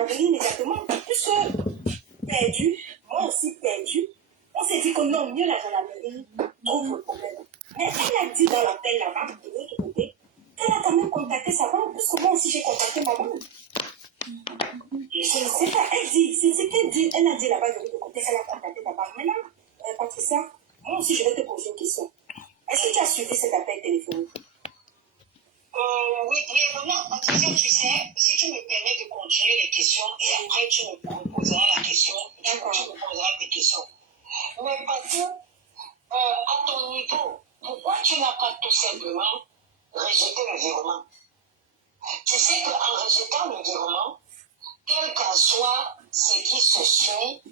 gendarmerie immédiatement, puisque perdu, moi aussi perdu, on s'est dit que non, mieux la gendarmerie trouve le problème. Mais elle a dit dans l'appel là-bas, de l'autre côté, qu'elle a quand même contacté sa banque, puisque moi aussi j'ai contacté ma banque. Je ne sais pas, elle dit, c'est ce qu'elle dit, elle a dit là-bas de l'autre côté, elle a contacté ta banque. Maintenant, Patricia, moi aussi je vais te poser une question. Est-ce que tu as suivi cet appel téléphonique? Oui, vraiment, Patricia, tu sais, si tu me permets de continuer les questions et après tu me poseras la question, tu me poseras tes questions. Mais parce que, à ton niveau, pourquoi tu n'as pas tout simplement rejeté le virement? Tu sais qu'en rejetant le virement, quel qu'en soit ce qui se suit,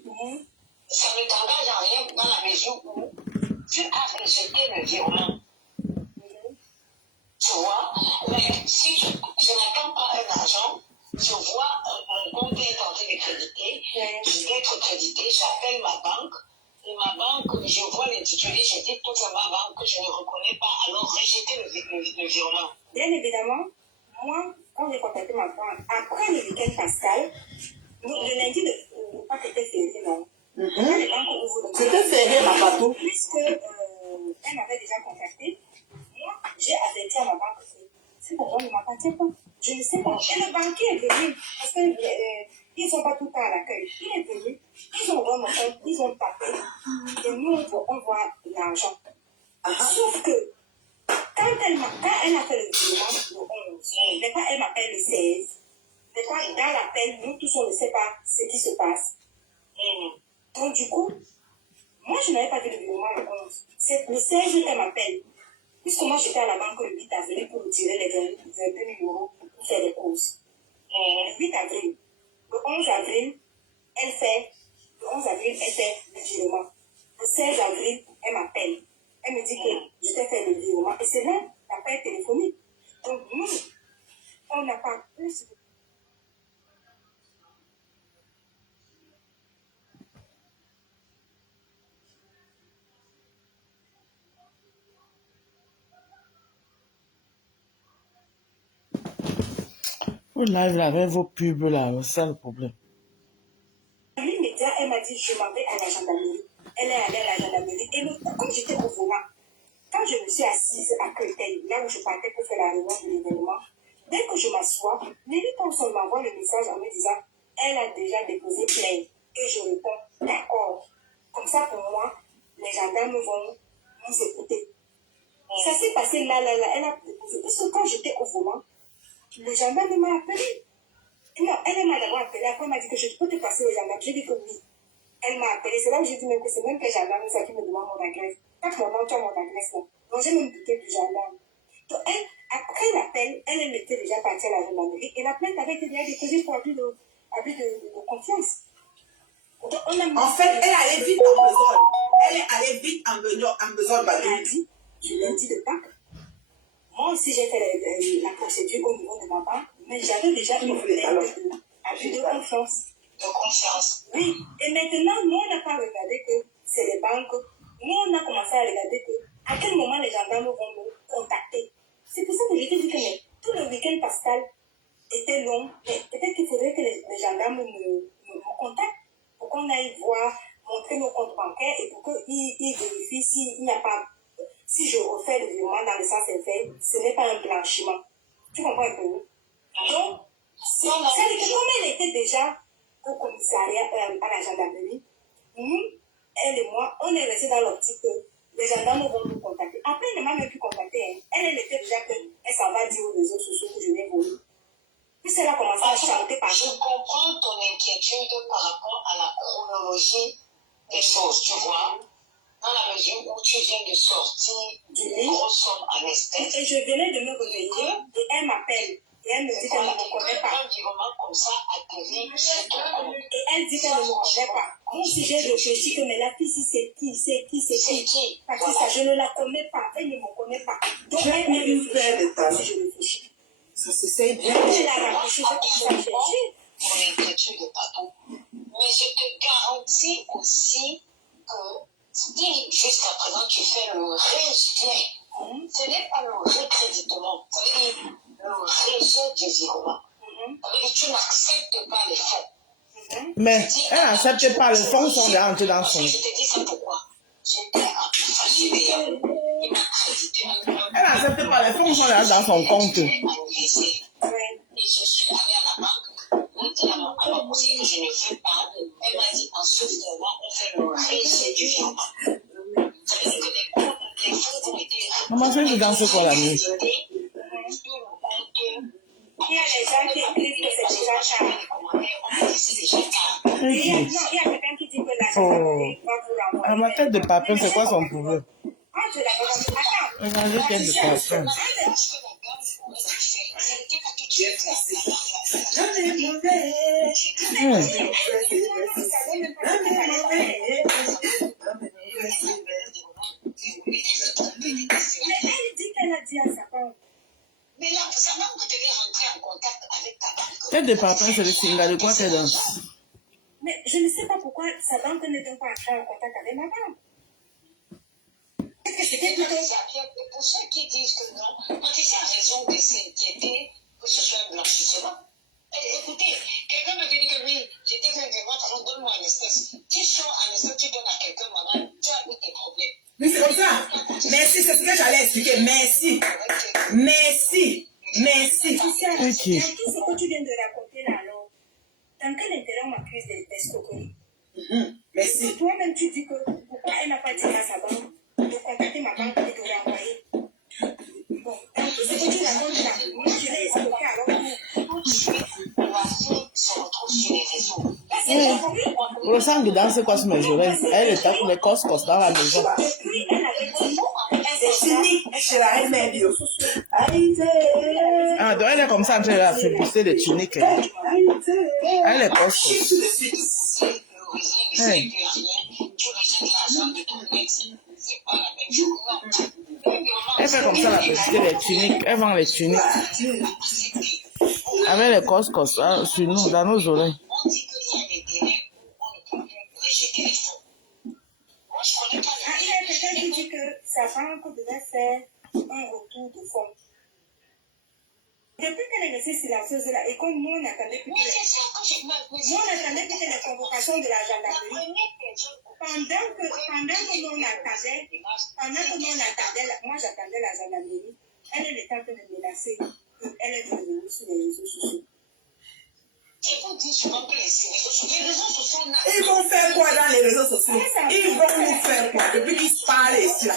ça ne t'engage en rien dans la mesure où tu as rejeté le virement. Tu vois, si je n'attends pas un argent, je vois mon compte est en train de créditer, d'être crédité, j'appelle ma banque, et ma banque, je vois l'intitulé, je dis tout à ma banque que je ne reconnais pas, alors rejeter le virement. Bien évidemment, moi, quand j'ai contacté ma banque, après le week-end pascal, le lundi de Pâques était férié, non? C'était férié, ma patou. Puisque elle m'avait déjà contacté, moi, j'ai averti à ma banque que c'est pour moi, ne m'appartient pas. Je ne sais pas. Et le banquier est venu, parce qu'ils ne sont pas tout le temps à l'accueil. Il est venu, ils ont ouvert mon compte, ils ont tapé, et nous, on voit l'argent. Sauf que, quand elle a fait le virement le 11, mais quand elle m'appelle le 16, des fois, dans l'appel, nous tous, on ne sait pas ce qui se passe. Donc, du coup, moi, je n'avais pas vu le virement le 11. C'est le 16 qu'elle m'appelle. Puisque moi, j'étais à la banque le 8 avril pour retirer les 22 000 euros pour faire les courses. Le 8 avril. Le 11 avril, elle fait le virement. Le 16 avril, elle m'appelle. Elle me dit que je t'ai fait le virement. Et c'est là l'appel téléphonique. Donc, nous, on n'a pas plus. Vous live là avec vos pubs là, c'est ça le problème. L'immédiat, elle m'a dit, je m'en vais à la gendarmerie. Elle est allée à la gendarmerie. Et comme j'étais au volant, quand je me suis assise à Créteil, là où je partais pour faire la réunion de l'événement, dès que je m'assois, Nelly Thompson m'envoie le message en me disant, elle a déjà déposé plainte. Et je réponds, d'accord. Comme ça, pour moi, les gendarmes vont nous écouter. Ça s'est passé là, elle a déposé. Parce que quand j'étais au volant, le gendarme m'a appelé. Non, elle m'a d'abord appelé. Après, elle m'a dit que je peux te passer aux gendarmes. J'ai dit que oui. Elle m'a appelé. C'est là où j'ai dit même que c'est même que gendarme ça qui me demande mon adresse. Pas que maman, tu as mon adresse, non. Donc, j'ai même piqué du gendarme. Donc, elle, après l'appel, elle était déjà partie à la gendarmerie. Et la plainte avait été déjà déposée pour abus de confiance. Donc, En fait, elle allait vite en besogne. Elle est allée vite en besogne. Elle a dit, du lundi de Pâques. Moi aussi, j'ai fait la procédure au niveau de ma banque, mais j'avais déjà une plainte d'abus de confiance. De confiance. Oui, et maintenant, nous, on n'a pas regardé que c'est les banques. Nous, on a commencé à regarder que à quel moment les gendarmes vont nous contacter. C'est pour ça que je te dis que tout le week-end pascal était long, mais peut-être qu'il faudrait que les gendarmes nous contactent pour qu'on aille voir, montrer nos comptes bancaires et pour qu'ils vérifient s'il n'y a pas. Si je refais le virement dans le sens fait, ce n'est pas un blanchiment. Tu comprends un peu? Donc, c'est que comme elle était déjà au commissariat, à la gendarmerie, nous, elle et moi, on est restés dans l'optique que les gendarmes vont nous contacter. Après, elle ne m'a même plus contacté. Hein. Elle était déjà qu'elle s'en va dire aux réseaux sociaux que je vais voler. Puis elle a commencé à chanter partout. Je comprends ton inquiétude par rapport à la chronologie des choses, tu vois. Dans la mesure où tu viens de sortir d'une grosse somme en espèces. Et je venais de me réveiller et elle m'appelle. Et elle me dit qu'elle ne me connaît pas. Un virement comme ça atterrit sur ton compte. Et elle dit qu'elle ne me connaît pas. Moi aussi j'ai réfléchi que mais la fille, si c'est qui. Parce que ça, je ne la connais pas. Elle ne me connaît pas. Donc elle me réfléchit. Si je réfléchis. Ça se sait bien. Je la rapproche, je commence à chercher. Mon inquiétude est partout. Mais je te garantis aussi que si jusqu'à présent tu fais le rejet, ce n'est pas le recréditement, c'est-à-dire le rejet du virement. Tu n'acceptes pas les fonds. Mais elle n'accepte pas, les fonds sont déjà entrés dans son. Je te dis ça pourquoi? J'étais fascinée. Il m'a crédité. Elle n'accepte pas, les fonds sont déjà dans son compte. Et je suis allée à la banque. Elle dit à ma conseillère que je ne veux pas. Elle m'a dit en ce moment, on fait le récit du virement. Ça veut dire que les fonds ont été. Maman, fais-le dans ce qu'on a mis. Il y a les gens qui écrivent que c'est déjà cher. Non, il y a quelqu'un qui dit que la gendarmerie va vous renvoyer. Ma tête de papin, c'est quoi son problème? Ah, tu l'as pas. Attends. Regardez tête de papin. Mais elle dit qu'elle a dit à sa femme. Mais là, sa banque devait rentrer en contact avec ta banque. Tête de papin, c'est le signe de quoi qu'elle danse? Mais je ne sais pas pourquoi sa banque ne donne pas entrer en contact avec ma banque. Est-ce que c'était plutôt... Pour ceux qui disent que non, Patricia a raison de s'inquiéter que ce soit un blanchissement. Écoutez, quelqu'un me dit que oui, j'étais fait des ventes, alors donne-moi un espèce. Tu sors un espèce, tu donnes à quelqu'un, maman, tu as eu tes problèmes. Mais c'est comme ça. Merci, c'est ce que j'allais expliquer. Merci. Merci. Merci. Dans tout ce que tu viens de raconter là, alors, dans quel intérêt on m'accuse d'escroquerie? Merci. Toi-même, tu dis que pourquoi elle n'a pas dit à sa banque de contacter ma banque et de renvoyer. Bon, dans tout ce que tu racontes là, moi je l'ai escroqué alors que... La fille se retrouve sur les réseaux. Le sang dedans, c'est quoi sur mes oreilles? Elle est avec les coscos dans la maison. Depuis, elle avait dit... C'est fini. Je la reste mes bio. Ah, donc elle est comme ça en train de la faire pousser des tuniques. Elle est coscos. Hey. Elle fait comme ça la publicité des tuniques. Elle vend les tuniques. Avec les coscos hein, sur nous, dans nos oreilles. Il y a quelqu'un qui dit que sa banque devait faire un retour de fonds. Depuis qu'elle est restée silencieuse là, et comme nous on attendait plus les convocations de la gendarmerie, pendant que nous on attendait, moi j'attendais la gendarmerie, elle était en train de menacer qu'elle est devenue sur les réseaux sociaux. Ils vont faire quoi dans les réseaux sociaux? Ils vont nous faire quoi? Depuis qu'ils se parlent ici là.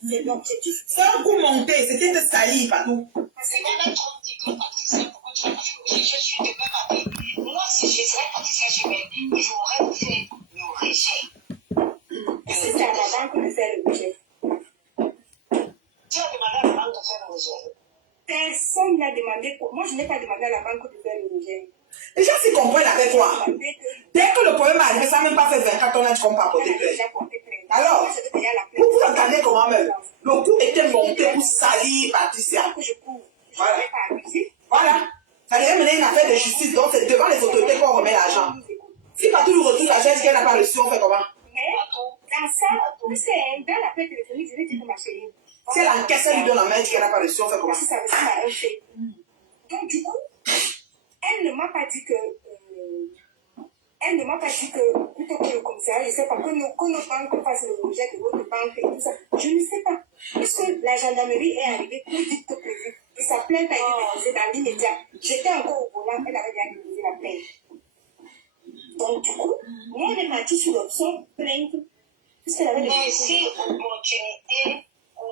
C'est l'objectif. C'est un coup monté, c'était de salir partout. C'est quand même trop dit que Patricia, pourquoi tu n'as pas fait? Je suis de même avis. Moi, si je serais Patricia, j'aurais fait le rejet. Si c'est à la banque de faire le rejet. Tu as demandé à la banque de faire le rejet. Personne n'a demandé. Moi, je n'ai pas demandé à la banque de faire le rejet. Les gens s'y comprennent avec toi. Dès que le problème arrive, ça n'a même pas fait 24 ans, tu comprends porter plainte. Alors, vous entendez comment même? Le coup était monté pour salir Patricia. Voilà. Voilà. Ça devait mener une affaire de justice, donc c'est devant les autorités qu'on remet l'argent. Si Patou lui retrouve l'argent, est-ce qu'elle n'a pas reçu, on fait comment? Mais dans ça, c'est dans l'appel téléphonique, je vais dire que ma chérie. Si elle encaisse, elle lui donne la main, elle dit qu'elle n'a pas reçu, on fait comment? Si ça veut dire qu'elle fait. Donc, du coup, elle ne m'a pas dit que. Plutôt que le commissariat, je ne sais pas, que nos banques fassent le rejet de votre banque et tout ça. Je ne sais pas. Puisque la gendarmerie est arrivée plus vite que prévu. Et sa plainte a été déposée dans l'immédiat. J'étais encore au volant, elle avait déjà déposé la plainte. Donc, du coup, nous, on est parti sur l'option plainte. Puisqu'elle avait Mais si opportunité ou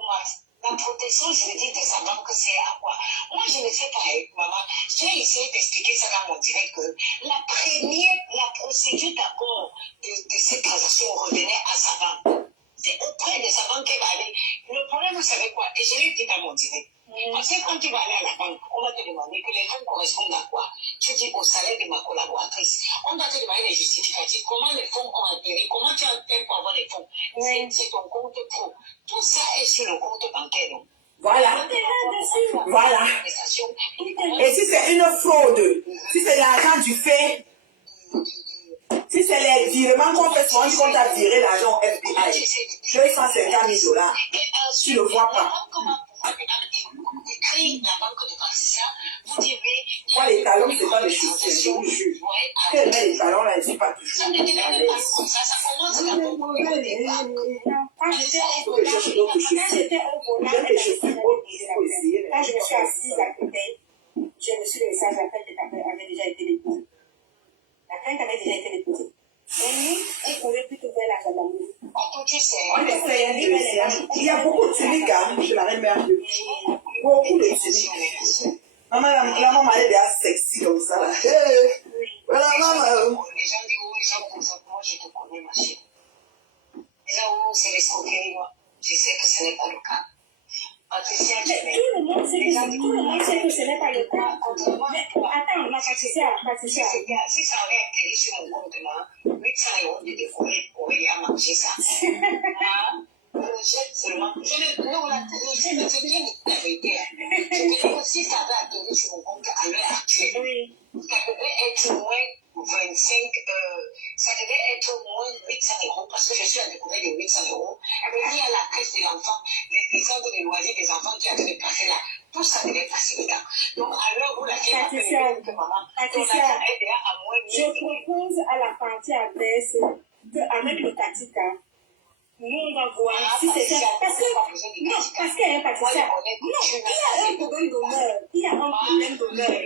la protection juridique de sa banque, c'est à quoi? Moi, je ne sais pas, maman. J'ai essayé d'expliquer ça dans mon direct que la procédure d'abord de cette transaction revenait à sa banque. C'est auprès de sa banque qu'elle va aller. Le problème, vous savez quoi? Et je l'ai dit dans mon direct. Parce que quand tu vas aller à la banque, on va te demander que les fonds correspondent à quoi? Tu dis au salaire de ma collaboratrice. On va te demander les justificatifs. Comment les fonds ont atterri? Comment tu as fait pour avoir les fonds? C'est ton compte pro. Tout ça est sur le compte bancaire. Donc. Voilà. Voilà. Et si c'est une fraude, si c'est l'argent du fait, si c'est les virements qu'on fait souvent, quand tu as viré l'argent au FBI, 250 000 $, tu ne le vois pas. écrit la banque de Patricia, vous direz... Moi, les talons, c'est pas des choses, je vous jure. Qu'elle met les talons là, je ne suis pas toujours Ça ne devait à même pas l'aise. comme ça commence d'abord au niveau des bacs. Quand j'étais au Faut que je cherche d'autres chaussures. volant, J'aime les chaussures hautes, il faut essayer. quand je me suis assise à côté, j'ai reçu le message, la fête avait déjà été déposée. La fête avait déjà été déposée. Et nous, on pouvait plutôt faire la gendarmerie. Partout, tu sais. On essaye un deuxième. Il y a beaucoup de tuniques, hein, chez la reine mère. Beaucoup de tuniques. Maman, la maman, elle est déjà sexy comme ça, là. Voilà, maman. Les gens disent, oui, ça, moi, je te connais, ma chérie. Les gens, oh, c'est l'escroquerie, moi. Je sais que ce n'est pas le cas. Patricia, Mais tout le monde sait que ce n'est pas le cas. Mais attends, ma Patricia. Si ça avait atterri sur mon compte là, 800 € de décorer pour aller à manger ça. Je jette seulement. Non, je ne te dis la vérité. Je te dis que si ça avait atterri sur mon compte à l'heure actuelle, Oui. ça devait être moins 25, ça devait être moins 800 € parce que je suis à découvert de 800 €. Et puis il y a la caisse de l'enfant, les centres de loisirs des enfants qui avaient de passer là. Tout ça devait passer dedans. Donc à l'heure où la fille m'a fait que maman, ton argent est déjà à moins 1000 Je propose à la partie adverse qu'avec le Katika, nous on va voir si c'est ça. Parce qu'il y a un Patricia. Non, il y a un problème d'honneur.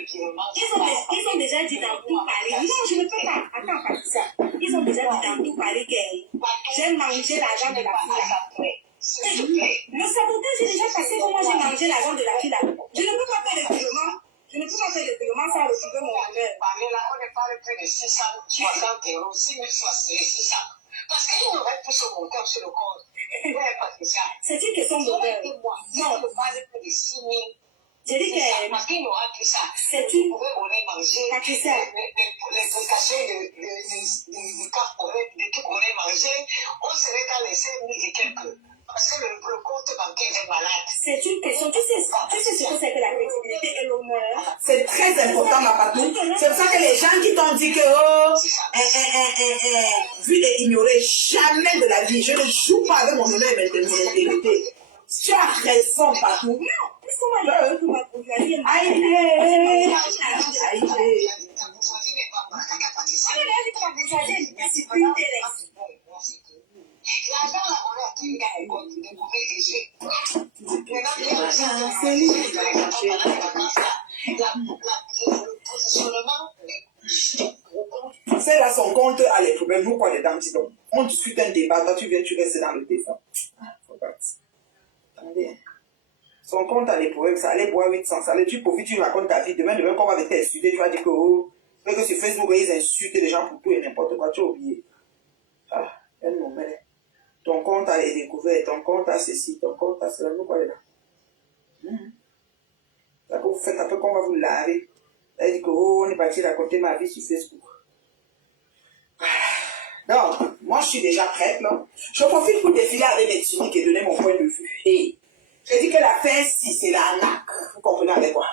Ils ont déjà dit dans tout Paris. Non, je ne peux pas. Attends, Patricia. Ils ont déjà dit dans tout Paris que j'ai mangé l'argent de la fille. Le sabotage est déjà passé. Comment j'ai mangé l'argent de la fille là. Je ne peux pas faire le virement. Je ne peux pas faire le virement sans retrouver mon honneur. Là, on n'est pas plus de 660 €, 600. Parce qu'il aurait pu se monter sur le compte. C'est une question d'honneur. Non, ne pas plus de 6 000. Je dis que parce qu'il n'aura plus ça. C'est une. Vous pouvez manger. Patricia. Les prestations du cas, de tout qu'on aurait mangé, on serait dans les 5 000 et quelques. Parce que le compte bancaire est malade. C'est une question. Tu sais ce que c'est que la crédibilité et l'honneur. C'est très important, ma patou. C'est pour ça que les gens qui t'ont dit que, oh, vu et ignoré, jamais de la vie, je ne joue pas avec mon honneur et mon intégrité. Tu as raison, patou. Non, puisque moi, je veux que ma Aïe, l'argent, on l'a attendu dans mon compte, de mauvais effet. Le positionnement c'est là son compte a les problèmes. Pourquoi les dames disent donc? On discute un débat, toi tu viens, tu restes dans le débat. Attendez. Son compte a les problèmes, ça allait boire 800, ça allait, tu profites, tu racontes ta vie. Demain, qu'on va t'insulter, tu vas dire que, oh, mais que sur Facebook, ils insultent les gens pour tout et n'importe quoi, tu as oublié. Ah, un moment. Ton compte a les découvertes, ton compte a ceci, ton compte a cela, pourquoi il est là? D'accord, vous faites un peu qu'on va vous laver. Elle dit que, oh, on est parti raconter ma vie sur Facebook. Donc, moi, je suis déjà prête, là. Je profite pour défiler avec mes tuniques et donner mon point de vue. Et je dis que l'affaire, si c'est l'arnaque. Vous comprenez avec quoi?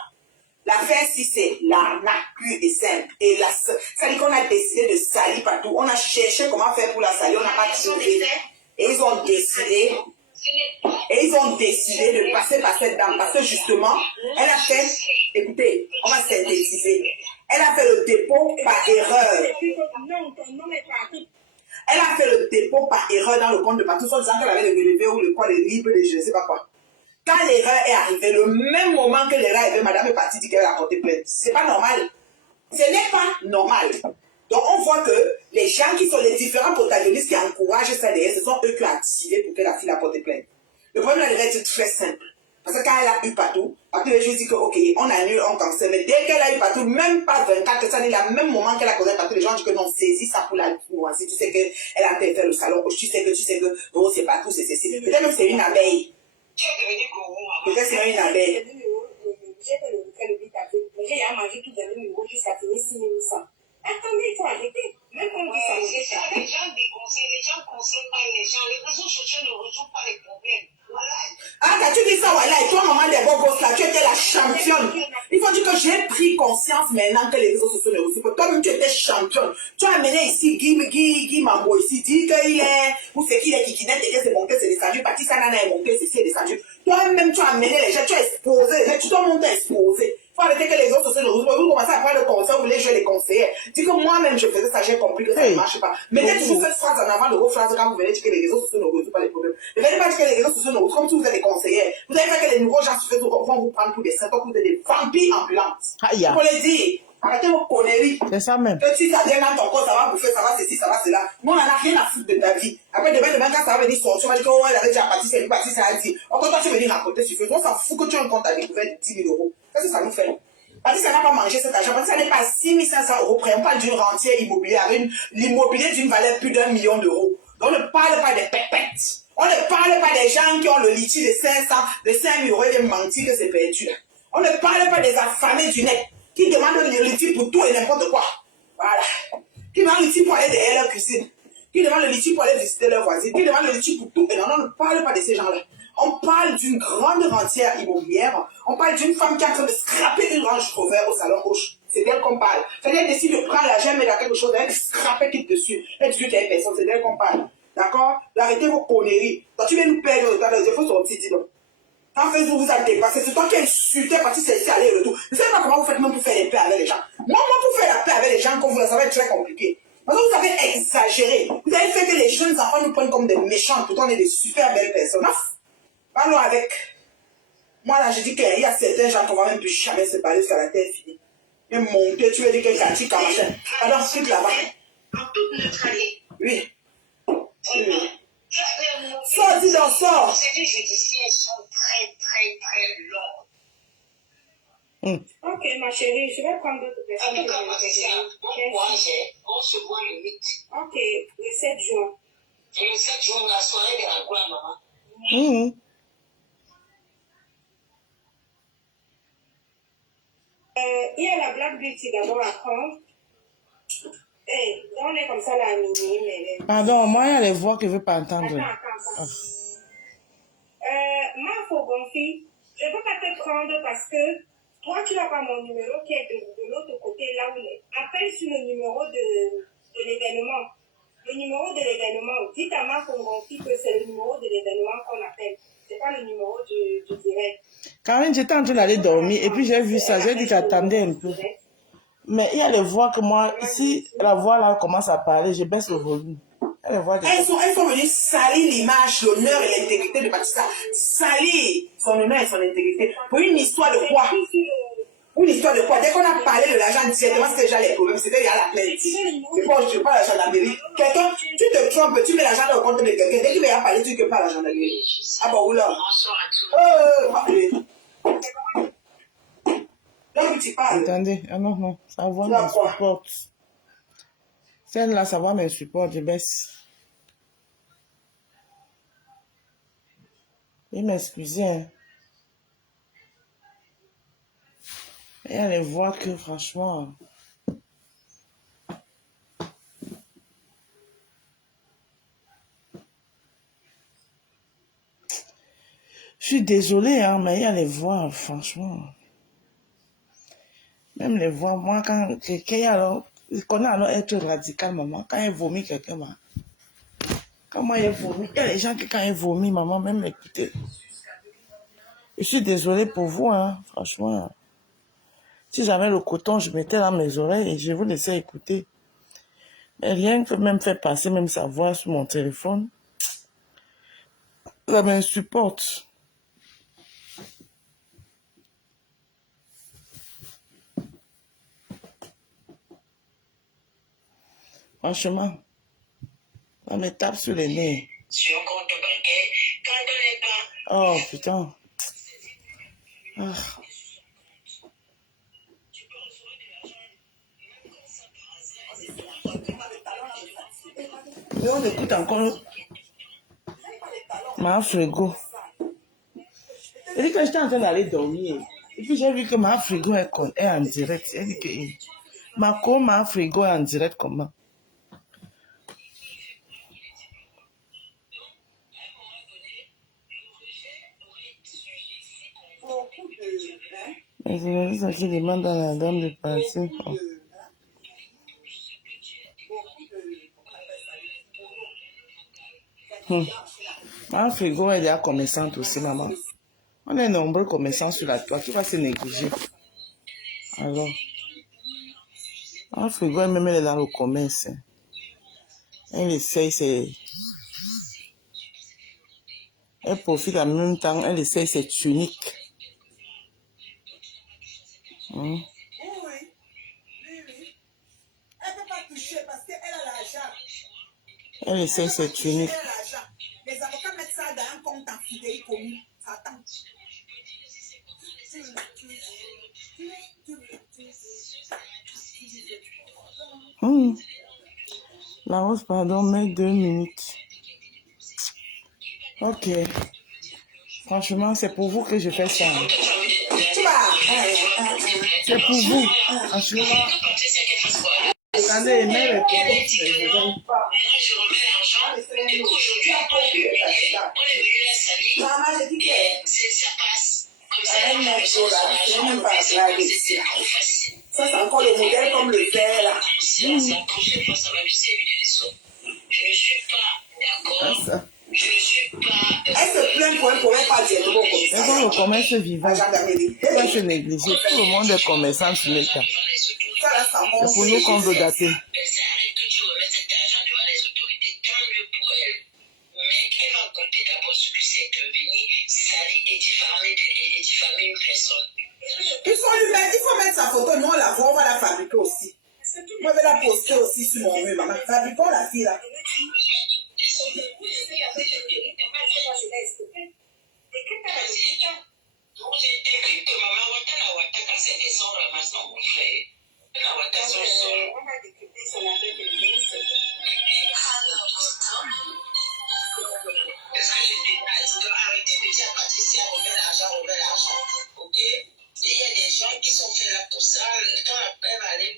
L'affaire, si c'est l'arnaque pure et simple. Et ça dit qu'on a décidé de salir partout. On a cherché comment faire pour la salir, on n'a pas trouvé. Et ils ont décidé de passer par cette dame. Parce que justement, elle a fait, écoutez, on va synthétiser. Elle a fait le dépôt par erreur. Elle a fait le dépôt par erreur dans le compte de Patou, en disant qu'elle avait le relevé ou le quoi, le libre, je ne sais pas quoi. Quand l'erreur est arrivée, le même moment que l'erreur est arrivée, madame est partie dire qu'elle a porté plainte. C'est pas normal. Ce n'est pas normal. Donc on voit que les gens qui sont les différents protagonistes qui encouragent ça derrière, ce sont eux qui ont activé pour que la fille a porté plainte. Le problème là, c'est très simple. Parce que quand elle a eu Patou, Patou a juste dit que ok, on annule, on cancelle. Mais dès qu'elle a eu Patou, même pas 24 ça n'est le même moment qu'elle a causé Patou, les gens disent que non, saisis ça pour la noisir. Tu sais qu'elle a fait le salon, tu sais que, oh c'est Patou, c'est ceci. Peut-être même c'est une abeille. Peut-être c'est une abeille. J'ai fait le 8 avril, mais j'ai mangé tout dans le numéro jusqu'à finir 6 800. Attendez, il faut arrêter. Même quand on dit Ouais, ça, c'est ça, les gens déconseillent, les gens conseillent pas les gens. Les réseaux sociaux ne résolvent pas les problèmes. Voilà. Ah, quand tu dis ça, voilà, et toi, maman des beaux gosses là, tu étais la championne. Il faut dire que j'ai pris conscience maintenant que les réseaux sociaux ne réussissent pas. Toi-même, tu étais championne. Tu as amené ici Guy Mambo ici, dit qu'il est, ou c'est qu'il est Kikinette, et que c'est monté, c'est descendu, Patrice Nana est monté, c'est descendu. Toi-même, tu as amené les gens, tu as exposé, mais tu dois monter exposé. Il faut arrêter que les autres sociaux ne réussissent pas. Vous commencez à prendre le conseil, vous voulez jouer les conseillers. Dis que moi-même, je faisais ça, j'ai compris que ça ne marche pas. Mettez toujours cette phrase en avant de vos phrases quand vous venez dire que les réseaux sociaux ne résolvent pas les problèmes. Ne venez pas dire que les réseaux sociaux ne résolvent pas, comme si vous êtes des conseillers. Vous avez fait que les nouveaux gens sur Facebook vont vous prendre pour des symptômes, vous êtes des vampires ambulantes. Aïe. Pour les dire, arrêtez vos conneries. C'est ça même. Que si ça vient dans ton corps, ça va bouffer, ça va ceci, ça va cela. Nous, on n'en a rien à foutre de ta vie. Après, demain, quand ça va venir sortir, on va dire que, oh, elle avait déjà parti, c'est lui parti, ça a dit. Encore toi, tu veux venir raconter sur Facebook, on s'en fout que tu as un compte à découvert de 10 000 euros. Qu'est-ce que ça nous fait? Parce que ça n'a pas mangé cet argent, parce que ça n'est pas 6 500 euros près. On parle d'une rentière immobilière avec l'immobilier d'une valeur plus d'1 million d'euros. Donc, on ne parle pas des pépettes. On ne parle pas des gens qui ont le litige de 500, de 5 000 euros et de mentir que c'est perdu. On ne parle pas des affamés du net qui demandent le litige pour tout et n'importe quoi. Voilà. Qui demandent le litige pour aller derrière leur cuisine. Qui demandent le litige pour aller visiter leurs voisins. Qui demandent le litige pour tout. Et non, on ne parle pas de ces gens-là. On parle d'une grande rentière immobilière. On parle d'une femme qui est en train de scraper une Range Rover au salon rouge. C'est d'elle qu'on parle. C'est-à-dire qu'elle décide de prendre l'argent, mettre dans quelque chose, elle scraper quitte dessus. Elle dit qu'il y a une personne, c'est d'elle qu'on parle. D'accord? Arrêtez vos conneries. Quand tu viens nous perdre le temps, il faut sortir, dis donc. Quand Facebook vous a dépassé, c'est toi qui as insulté parce que c'est aller et retour. Je ne sais pas comment vous faites même pour faire la paix avec les gens. Moi, pour faire la paix avec les gens, comme vous le savez, c'est très compliqué. Parce que vous avez exagéré. Vous avez fait que les jeunes enfants nous prennent comme des méchants. Pourtant, on est des super belles personnes. Parlons avec. Moi, là, je dis qu'il y a certains gens qu'on va même plus jamais se parler jusqu'à la terre finie. Mais monter, tu veux dire quelqu'un qui a machin. Alors, quitte là-bas. En toute neutralité. Oui. Oui. Sors, dis donc, sors. Les procédures judiciaires sont très, très, très longues. Ok, ma chérie, je vais prendre d'autres En personnes. tout cas, Patricia, bon courage. On se voit le 8. Ok, le 7 juin. Et le 7 juin, la soirée de la grand-maman. Il y a la Black Beauty d'abord à prendre. Hey, on est comme ça là à minuit, mais... Pardon, moi, il y a les voix que je ne veux pas entendre. Attends. Marco Bonfi, je ne peux pas te prendre parce que toi, tu n'as pas mon numéro qui est de l'autre côté, là où il est. Appelle sur le numéro de l'événement. Le numéro de l'événement. Dites à Marco Bonfi que c'est le numéro de l'événement qu'on appelle. Ce n'est pas le numéro du direct. Karine, j'étais en train d'aller dormir et puis j'ai vu ça. J'ai dit j'attendais un peu. Mais il y a les voix que moi, si la voix là commence à parler, je baisse le volume. Elles sont venues salir l'image, l'honneur et l'intégrité de Patricia. Salir son honneur et son intégrité. Pour une histoire de quoi? Une histoire de quoi? Dès qu'on a parlé de l'argent directement, c'était déjà les problèmes. C'était déjà la plainte. Et bon, je ne veux pas l'argent de la mairie. Quelqu'un, tu te trompes, tu mets l'argent dans le compte de quelqu'un. Dès qu'il va y parler, tu ne veux pas l'argent de la mairie. Ah bon, oula. Bonsoir à tous. Donc, tu parles. Attendez, ah non, sa voix me supporte. Celle-là, sa voix me supporte, je baisse. Il m'excuse, hein. Il y a les voix que, franchement... Je suis désolée, hein, mais il y a les voix, franchement. Même les voix, moi, quand quelqu'un alors, il connaît alors être radical, maman. Quand il vomit, quelqu'un va. Quand moi, il vomit, il y a les gens qui, quand ils vomit, maman, même écoutez. Je suis désolée pour vous, hein, franchement. Si j'avais le coton, je mettais dans mes oreilles et je vous laissais écouter. Mais rien que même faire passer même sa voix sur mon téléphone, ça m'insupporte. Franchement, ça me tape sur les nez. Sur un compte bancaire, quand on n'est pas... Oh, putain. Ah. Et on écoute encore ma frigo. Elle dit que j'étais en train d'aller dormir. Et puis j'ai vu que ma frigo est en direct. Elle dit que ma frigo est en direct comment? Les journalistes qui demandent à la dame de partir. Ma frigo est déjà commerçante aussi, maman. On est nombreux commerçants sur la toile. Qui va se négliger? Alors, ma frigo elle-même elle est dans le commerce. Elle essaye, elle profite en même temps, elle essaye, c'est unique. Oui. Elle ne peut pas toucher parce qu'elle a l'argent. Elle essaye, c'est unique. Les avocats mettent ça dans un compte en fidèle commun. Attends. La rose, pardon, mais 2 minutes. Ok. Franchement, c'est pour vous que je fais ça. C'est pour vous. Franchement. Regardez, mais les je remets l'argent et qu'aujourd'hui, on est venu la salir et ça passe. Comme ça, ça, c'est encore le modèle comme le verre là. La prochaine fois, ça va lui servir de leçon. Je ne suis pas d'accord. Je ne suis pas. Elle se plaint pour un problème pas dire comme ça. C'est comme le commerce vivant. Il va se négliger. Tout le monde est commerçant sur l'État. C'est pour nous qu'on veut gâter. Ça arrive que tu remets cet argent devant les autorités, tant mieux pour elle. Mais elle va compter d'abord ce que c'est que venir salir et diffamer une personne. Il faut mettre sa photo, nous on la voit, on va la fabriquer aussi. Moi je vais la poster aussi sur mon mur, maman. Fabriquons la fille là. Est-ce que je t'ai pas dit arrêtez de dire Patricia, remets l'argent, ok? Et il y a des gens qui sont faits là pour ça, quand elle va aller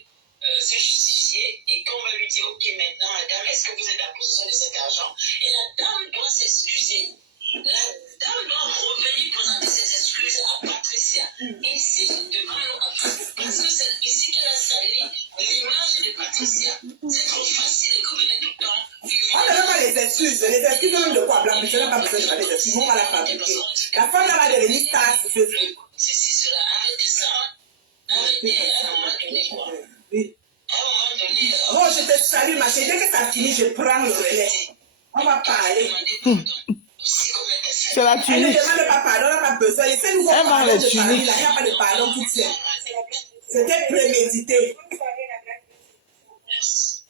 se justifier et qu'on va lui dire ok maintenant madame, est-ce que vous êtes en possession de cet argent? Et la dame doit s'excuser. La dame doit revenir présenter ses excuses à Patricia. Ici, devant nous, parce que c'est ici qu'elle a sali l'image de Patricia. C'est trop facile que vous venez tout le temps. On n'a pas les excuses. Les excuses même de quoi? Blanc, tu n'as pas besoin de faire des excuses. On va la fabriquer. La femme là va devenir star sur Facebook. Ceci, cela, arrêtez ça. Arrêtez à un moment donné quoi. Oui. À un moment donné. Moi, je te salue, ma chérie. Dès que ça finit, je prends le relais. On va parler. C'est la Elle ne tunique. demande pas pardon, elle n'a pas besoin. Et c'est nous Elle va les de tuniques. Paris, là. Il n'y a pas de pardon qui tient. C'était prémédité.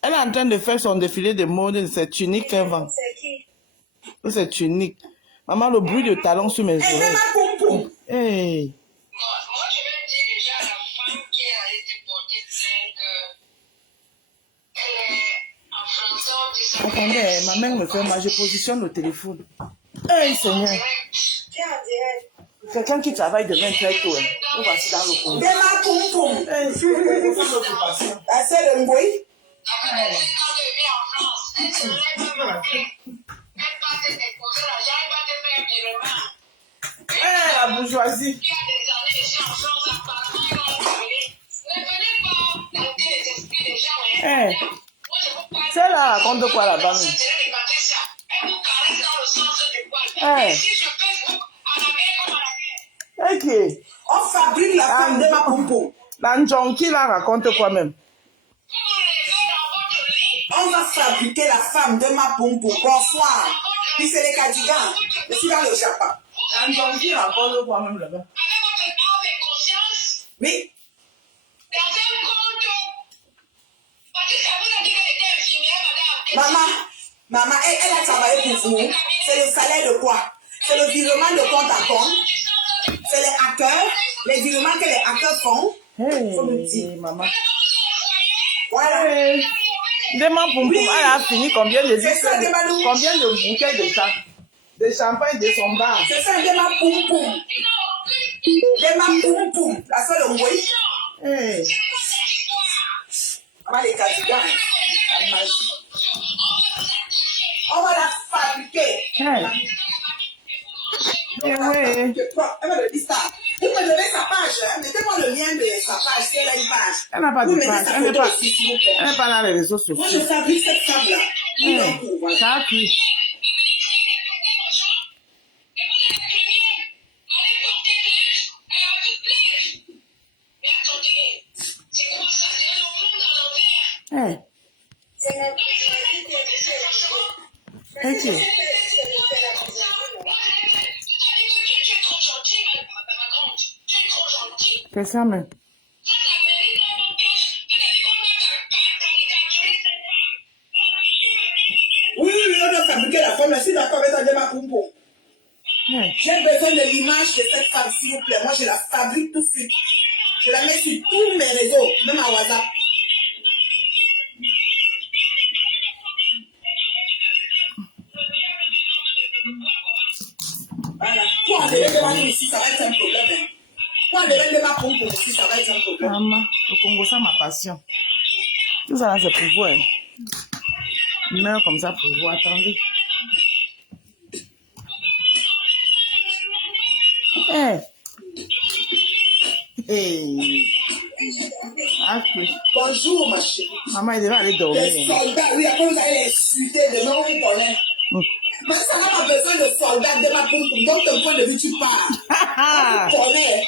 Elle est en train de faire son défilé de mode. C'est tunique qu'elle vend. C'est tunique. Maman, le bruit de talons sur mes Elle oreilles. même à poum poum. Hey. Moi, je vais dire déjà à la femme qui a été portée plainte qu'elle est en français, on dit ça. Attendez, ma mère me fait mal. Je positionne le téléphone. Hey, Seigneur. Quelqu'un qui travaille demain très tôt. On va se dans le fond. Dema poum poum. Hey, c'est une occupation. La sœur de Mboui. Quand elle vient en France, elle se lève le matin. Elle passe déposer l'argent, elle va te faire un virement. Hey, la bourgeoisie. Il y a des années ici en France, apparemment, ils vont venir. Ne venez pas tenter les esprits des gens. Hey. Moi, je vous parle. C'est là, raconte quoi là-bas. Elle vous caresse dans le sens du poil. Hey. Ici, je fais à la guerre comme à la guerre. Ok. On fabrique la femme de ma poum poum. La Njonki là raconte quoi même. On va fabriquer la femme de ma poum poum. Bonsoir. Puis c'est les Kadigans. Je suis dans le Japon. La Njonki raconte quoi même là-bas. Avec votre âme et conscience, Oui. dans un compte, parce que ça vous a dit qu'elle était infirmière, madame. Maman, elle a travaillé pour vous. C'est le salaire de quoi? C'est le virement de compte à compte. C'est les hackers. Les virements que les hackers font. Hey, maman. Voilà. Hey. Demain, Poum Poum, elle a fini combien de C'est ça, Demalou. combien de bouteilles de champagne de son bar? C'est ça, de ma poum poum. De ma poum poum. La seule Mboui. Hey. Maman, les Kadigans. On va la fabriquer. Hey. Hey, hey. Elle va le dire ça. Vous me donnez sa page, hein? Mettez-moi le lien de sa page, si elle a une page. Elle n'a pas de Vous mettez page. sa Elle n'est photo pas, aussi, s'il vous plaît. elle n'est pas dans les réseaux sociaux. Moi, je fabrique cette femme-là. Hey, ça a pris. Hey. Ok. C'est ça même. Oui, on doit fabriquer la femme, là. Si d'accord avec ta démarche pour. Hey. J'ai besoin de l'image de cette femme, s'il vous plaît. Moi, je la fabrique tout de suite. Je la mets sur tous mes réseaux, même à WhatsApp. Voilà. Pour enlever de ma ici, ça va être un problème. Hein. Pour enlever de ma pompe ici, ça va être un problème. Maman, au Congo, ça ma passion. Tout ça là, c'est pour vous. Hein. Une mère comme ça pour vous, attendez. Hey. Hey. Ah, oui. Bonjour, ma chérie. Maman, elle devait aller dormir. Les soldats, oui, après vous allez les insulter, demain on vous connaît. Mais ça n'a pas besoin de soldats de ma pompe. Donc, ton point de vue, tu parles. On vous connaît.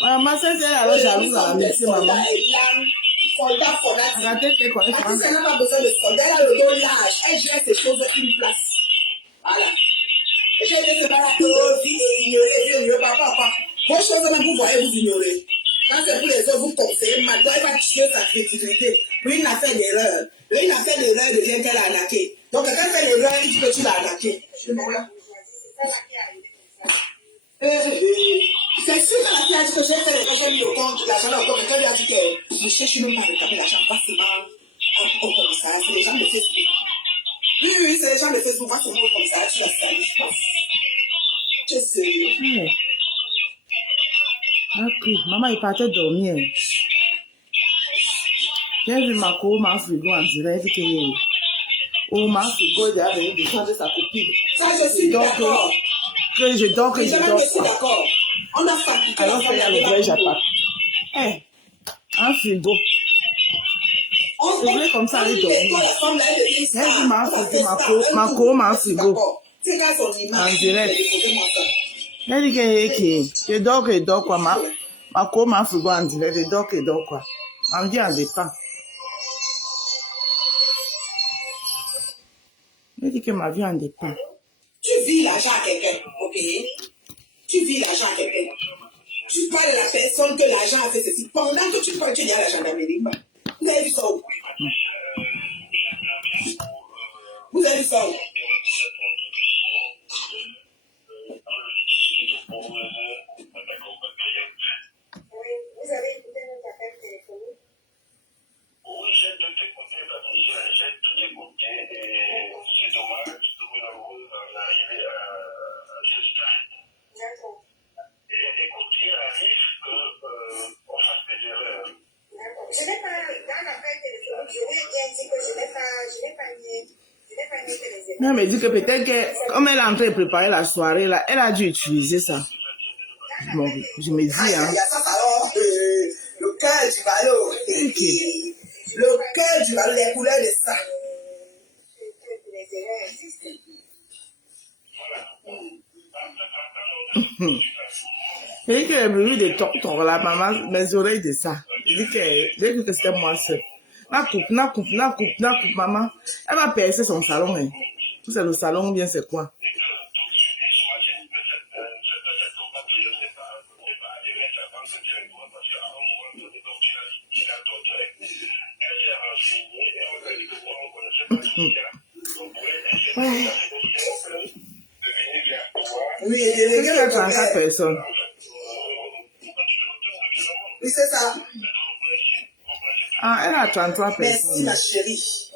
Maman, c'est alors jalouse à la médecine, maman. Soldats fanatiques. Regardez qu'elle connaît Parce que ça n'a pas besoin de soldats. Elle a le dos large. Elle gère ces choses à une place. Voilà. Et j'ai été séparée et ignorer, papa. Vos choses, même vous voyez, vous ignorez. Quand c'est pour les autres, vous conseillez. Maintenant, elle va tuer sa crédibilité. Pour une affaire d'erreur. Une affaire d'erreur devient qu'elle a arnaqué. Donc, quand elle fait l'erreur, il dit que tu l'as arnaqué. C'est bon là. C'est sûr que la fille a dit que j'ai fait les choses, j'ai mis le compte, l'argent dans le compte, et qu'elle lui a dit que je cherche même pas à réclamer l'argent facilement au commissariat. C'est les gens de Facebook. Oui, c'est les gens de Facebook. Va sur mon commissariat, tu vas salir, je pense. Tu es sérieux? Hey. Ok, maman, il partait dormir. J'ai vu ma frigo en direct que ma frigo est déjà venu de changer sa copine. Ça, je suis d'accord. Que je dors, que je dors. Je suis d'accord. On a fatigué. Alors qu'il y a le vrai Japan. Hey, un frigo. Je voulais comme ça aller dormir. J'ai vu ma frigo, ma frigo. En direct. J'ai dit que je dors quoi, ma frigo en direct, je dors quoi. On me dit en dépend. J'ai dit que ma vie en dépend. Tu vis l'argent à quelqu'un, ok? Tu vis l'argent à quelqu'un. Tu parles de la personne que l'argent a fait ceci. Pendant que tu parles, tu dis à la gendarmerie. Vous avez vu ça où? Vous avez vu ça où? Vous avez écouté notre appel téléphonique? Oui, j'ai tout écouté, j'ai tout écouté et c'est dommage que vous n'arrivez à ce stade. D'accord. Et écoutez, il arrive qu'on fasse des erreurs. D'accord. Je n'ai pas, dans l'appel téléphonique, je lui ai bien dit que je n'ai pas nié que les erreurs. Non, mais dit que peut-être que, comme elle est en train de préparer la soirée, là, elle a dû utiliser ça. Bon, je me dis, hein. Il y a ça, alors, le cœur du ballon. Okay. Le cœur du ballon, les couleurs de ça. J'ai dit que le bruit de tonton, la maman, mes oreilles de ça. J'ai dit que c'était moi seul. Na coupe, maman. Elle va percer son salon, hein. C'est le salon ou bien c'est quoi? Ouais. Oui, C'est qu'elle a 34 personnes. Oui, c'est ça. Ah, elle a 33 Merci, personnes. ma chérie.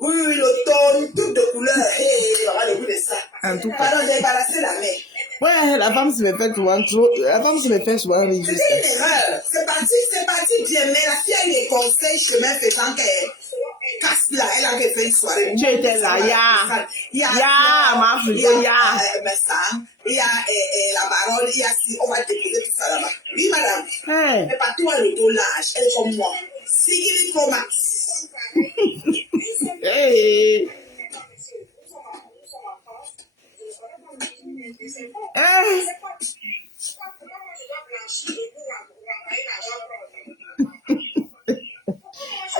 Oui, l'automne, toutes de couleurs. Hé, on va le goût de ça. En tout cas. Pardon, j'ai balancé la main. Ouais, la femme se me fait souvent trop. La femme se me fait souvent injuste. C'était une erreur. C'est parti bien, mais la fille a eu des conseils chemin faisant qu'elle casse là. Elle a fait une soirée. Tu étais là, ya, ma frigo, ya. Mais ça, il y a la baronne, il y a si, on va déposer tout ça là-bas. Oui, madame. Mais partout, elle est au large, elle est comme moi. Sigil Pro Max. Hey.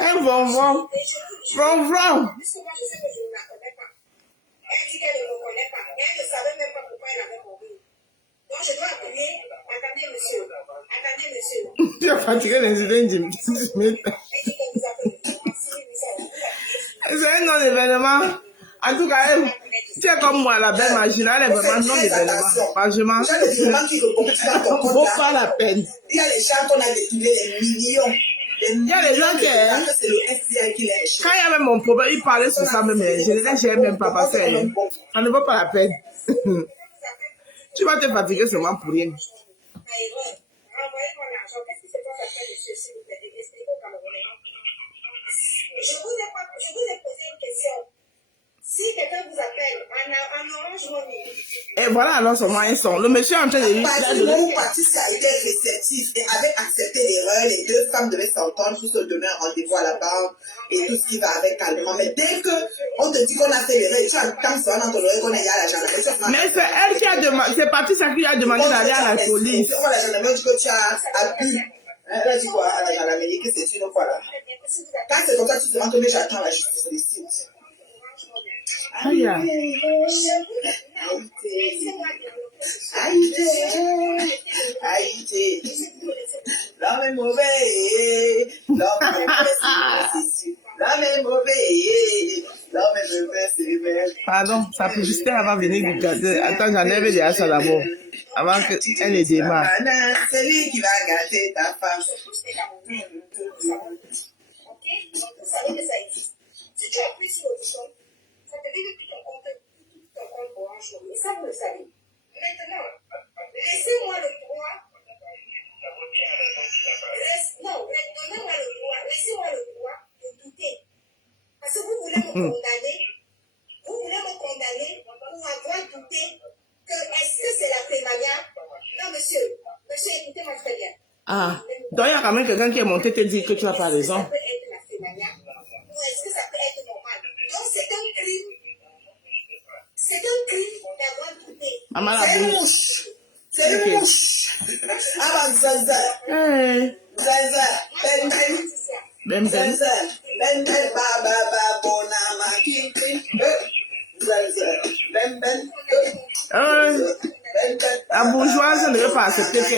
Un bonbon. Bonbon. Elle dit qu'elle ne me connaît pas. Elle ne savait même pas pourquoi elle avait compris. Donc je dois appeler. Attendez, monsieur. Attendez, monsieur. Tu as fatigué l'incident. Elle dit qu'elle vous appelle. C'est un non événement. En tout cas, tu es comme moi, la belle machine, elle est vraiment non événement. Franchement, vaut pas la peine. Il y a les gens qu'on a détourné les millions. Il y a les gens qui, c'est le FBI qui les quand il y avait mon problème, ils parlaient sur ça même. Je ne sais même pas parce que ça ne vaut pas la peine. Tu vas te fatiguer seulement pour rien. Je vous ai posé une question. Si quelqu'un vous appelle en Orange Money. Et voilà alors seulement un son. Le monsieur est en train de parce que le parti a été réceptif et avait accepté l'erreur. Les deux femmes devaient s'entendre pour se donner un rendez-vous à la banque et tout ce qui va avec calmement. Mais dès qu'on te dit qu'on a fait l'erreur, tu attends ça dans ton oreille qu'on est à la gendarmerie. Mais c'est elle qui a demandé, c'est Patricia qui a demandé d'aller à la police. On va à la gendarmerie, dit que tu as abus. Elle a dit quoi à la gendarmerie que c'est une fois là. Quand c'est comme ça, tu te rends compte que j'attends la justice sur les sites. Aïe. Aïe. L'homme est mauvais. L'homme est mauvais. Pardon, sa publicité avant de venir du gâteau. Attends, j'enlève déjà ça d'abord. Avant qu'elle ne démarre. C'est lui qui va gâter ta femme. Ok? Vous savez que ça existe. Si tu appuies sur le bouton, ça te dit depuis ton compte Orange Money. Ça, vous le savez. Maintenant, laissez-moi le droit. Donnez-moi le droit. Laissez-moi le droit de douter. Parce que vous voulez me condamner. Vous voulez me condamner pour avoir douté que est-ce que c'est la Fémania? Non, monsieur. Monsieur, écoutez-moi très bien. Ah, donc il y a quand même quelqu'un qui est monté te dire que tu n'as pas raison. Ça peut être la Fémania ou est-ce que ça peut être normal? Donc c'est un crime. C'est un crime d'avoir douté. Maman la C'est une bouche. mouche. C'est une mouche. Ah, Zaza. Zaza. Ben. Zaza. Ben, baba, bonama, king. Zaza. Ben. La bourgeoise ne veut pas accepter que...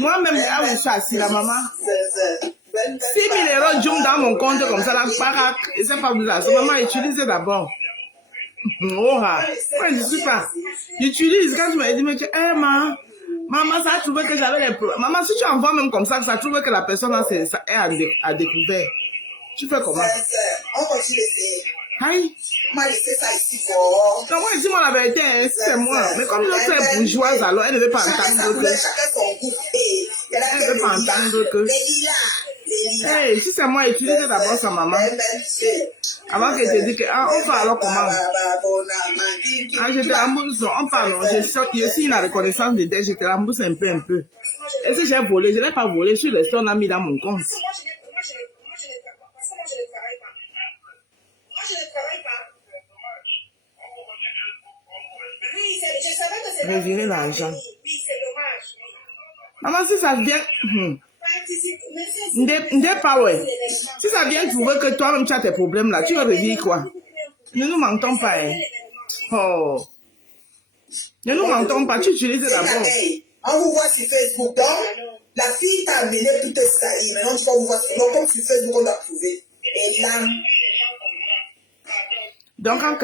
Moi-même, là où je suis assis, la maman, 6 000 € jump dans mon compte comme ça, la baraque, et c'est pas bizarre. Maman, utilise d'abord. Oh, moi, je suis pas. J'utilise quand tu m'as dit, mais maman, ça a trouvé que j'avais les problèmes. Maman, si tu envoies même comme ça a trouvé que la personne a découvert. Tu fais comment? On continue d'essayer. Aïe. Moi, je sais ça ici pour... Non, moi, dis-moi la vérité, hein, c'est moi. Mais comme l'autre est bourgeoise, alors elle ne veut pas entendre que... Chacun son goût. Elle ne veut pas entendre que... Hey, si c'est moi, utilise d'abord sa maman. Avant qu'elle te dise que, on parle alors comment? Je te rembourse, on parle, je signe la reconnaissance de dette, je te rembourse un peu. Et si j'ai volé, je n'ai pas volé, sur le store, on a mis dans mon compte. Moi, je ne travaille pas. Oui, je savais que c'est revirer l'argent. Oui, c'est dommage. Maman, si ça vient... Si ça vient trouver que toi-même tu as tes problèmes là, tu vas revirer quoi? Ne nous mentons pas. Hein. Oh. Ne nous mentons pas, tu utilises d'abord. On vous voit sur Facebook, donc la fille t'a amené pour te salir. Maintenant, tu vas vous voir sur Facebook, on doit trouver. Et là... Donc, quand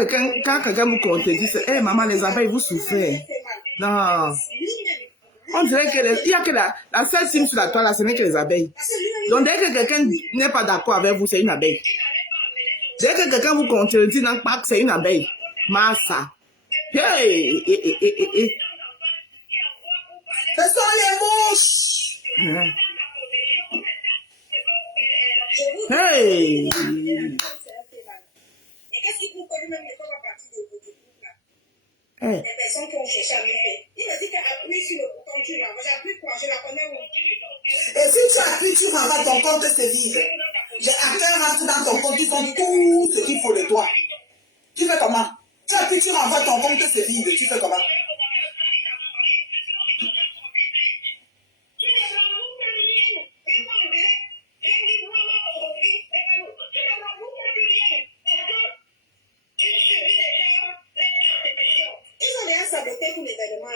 quelqu'un vous contredit, c'est hey, maman, les abeilles, vous souffrez. Non. On dirait qu'il y a que la seule team sur la toile, ce n'est que les abeilles. Donc, dès que quelqu'un n'est pas d'accord avec vous, c'est une abeille. Dès que quelqu'un vous contredit dans le parc, c'est une abeille. Massa. Hey! Ce sont les mouches! Hey! Et qu'est-ce qui vous connaît même pas la partie de groupe là? Hey. Les personnes qui ont cherché à me faire. Il me dit qu'appuie sur le bouton, tu l'envoies. J'appuie quoi? Je la connais où? Et si tu appuies, tu renvoies ton compte se vide. Les hackers rentrent dans ton compte, ils ont tout ce qu'il faut de toi. Tu fais comment? Tu appuies, tu renvoies ton compte se vide. Tu fais comment? Ils ont déjà saboté tout l'événement, là.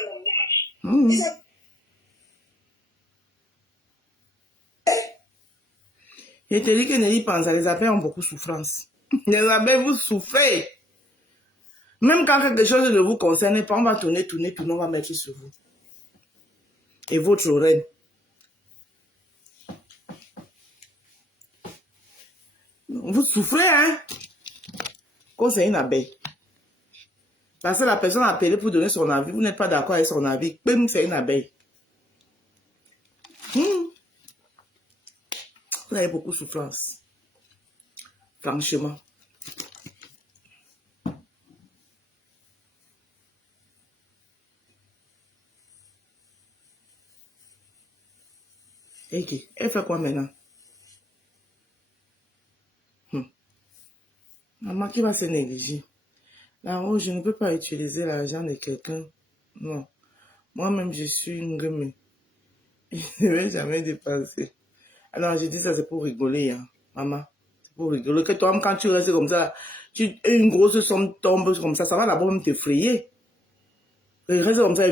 Je te dis que Nelly pense, les appels ont beaucoup de souffrance. Les appels, vous souffrez. Même quand quelque chose ne vous concerne pas, on va tourner, on va mettre sur vous. Et votre oreille. Vous souffrez, hein? Quand c'est une abeille. Parce que la personne a appelé pour donner son avis. Vous n'êtes pas d'accord avec son avis. Bim, c'est une abeille. Vous avez beaucoup de souffrance. Franchement. Ok. Elle fait quoi maintenant? Maman qui va se négliger. Là-haut, je ne peux pas utiliser l'argent de quelqu'un. Non. Moi-même, je suis une gomme. Je ne vais jamais dépenser. Alors, je dis ça, c'est pour rigoler, hein. Maman. C'est pour rigoler. Que toi, quand tu restes comme ça, une grosse somme tombe comme ça va d'abord même t'effrayer. Je reste comme ça,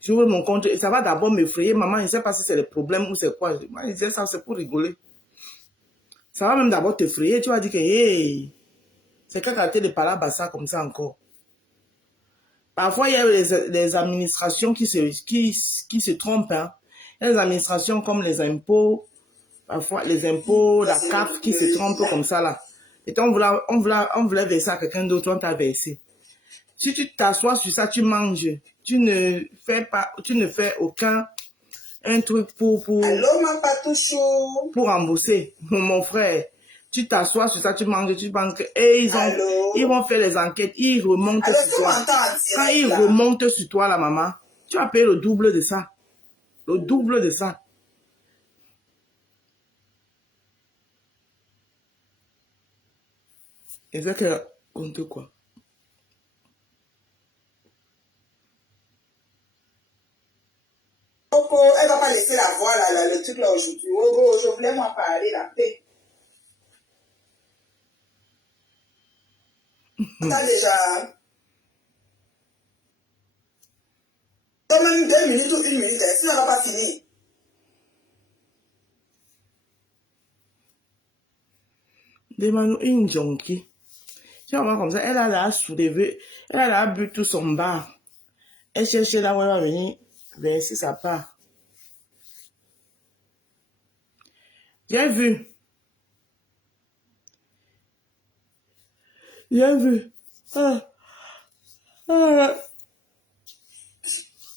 j'ouvre mon compte, et ça va d'abord m'effrayer. Maman, je ne sais pas si c'est le problème ou c'est quoi. Moi, je disais ça, c'est pour rigoler. Ça va même d'abord t'effrayer. Tu vas dire que, hey, c'est qu'à rater de parler à ça comme ça encore. Parfois, il y a les administrations qui se trompent. Hein. Il y a les administrations comme les impôts, parfois les impôts, la CAF qui se trompent comme ça là. Et on voulait verser à quelqu'un d'autre, on t'a versé. Si tu t'assois sur ça, tu manges. Tu ne fais aucun truc pour Allô, ma patouchou. Pour rembourser. Mon frère, tu t'assois sur ça, tu manges, tu penses que ils vont faire les enquêtes, ils remontent sur toi. Quand ils remontent sur toi, la maman, tu vas payer le double de ça. Le double de ça. Et c'est que compte quoi? Elle va pas laisser la voix là, le truc là aujourd'hui. Oh, je voulais m'en parler, la paix. T'as déjà. T'as même 2 minutes ou 1 minute, sinon elle va pas finir. Demande une junkie. Tu vas voir comme ça, elle a là soulevé, elle a là bu tout son bar. Elle cherche là où elle va venir verser sa part. J'ai vu.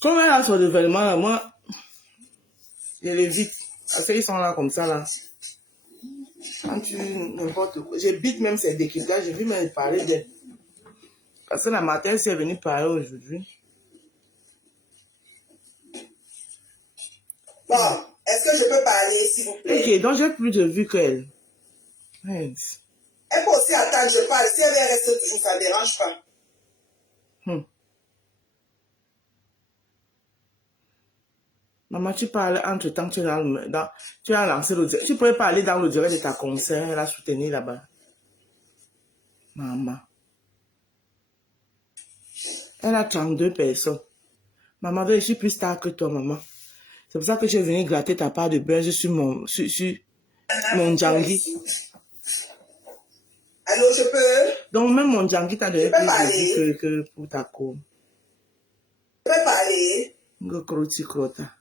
Comme elle a son événement là, moi, je l'évite. Parce qu'ils sont là comme ça là. Quand tu n'importe quoi. J'évite même ces décryptages, j'ai vu même parler d'elle. Parce que la matin, elle est venue parler aujourd'hui. Bon, est-ce que je peux parler, s'il vous plaît? Ok, donc j'ai plus de vue qu'elle. Yes. Elle peut aussi attendre, je parle. Si elle reste toujours, ça ne dérange pas. Maman, tu parles entre-temps, tu as lancé le direct. Tu pourrais parler dans le direct de ta concert, elle a soutenu là-bas. Maman. Elle a 32 personnes. Maman, je suis plus star que toi, maman. C'est pour ça que je suis venue gratter ta part de beurre sur mon Djangui. Allô, je peux? Donc, même mon Djangui t'a donné plus de vie que pour ta cour. Je peux parler? Croti crota.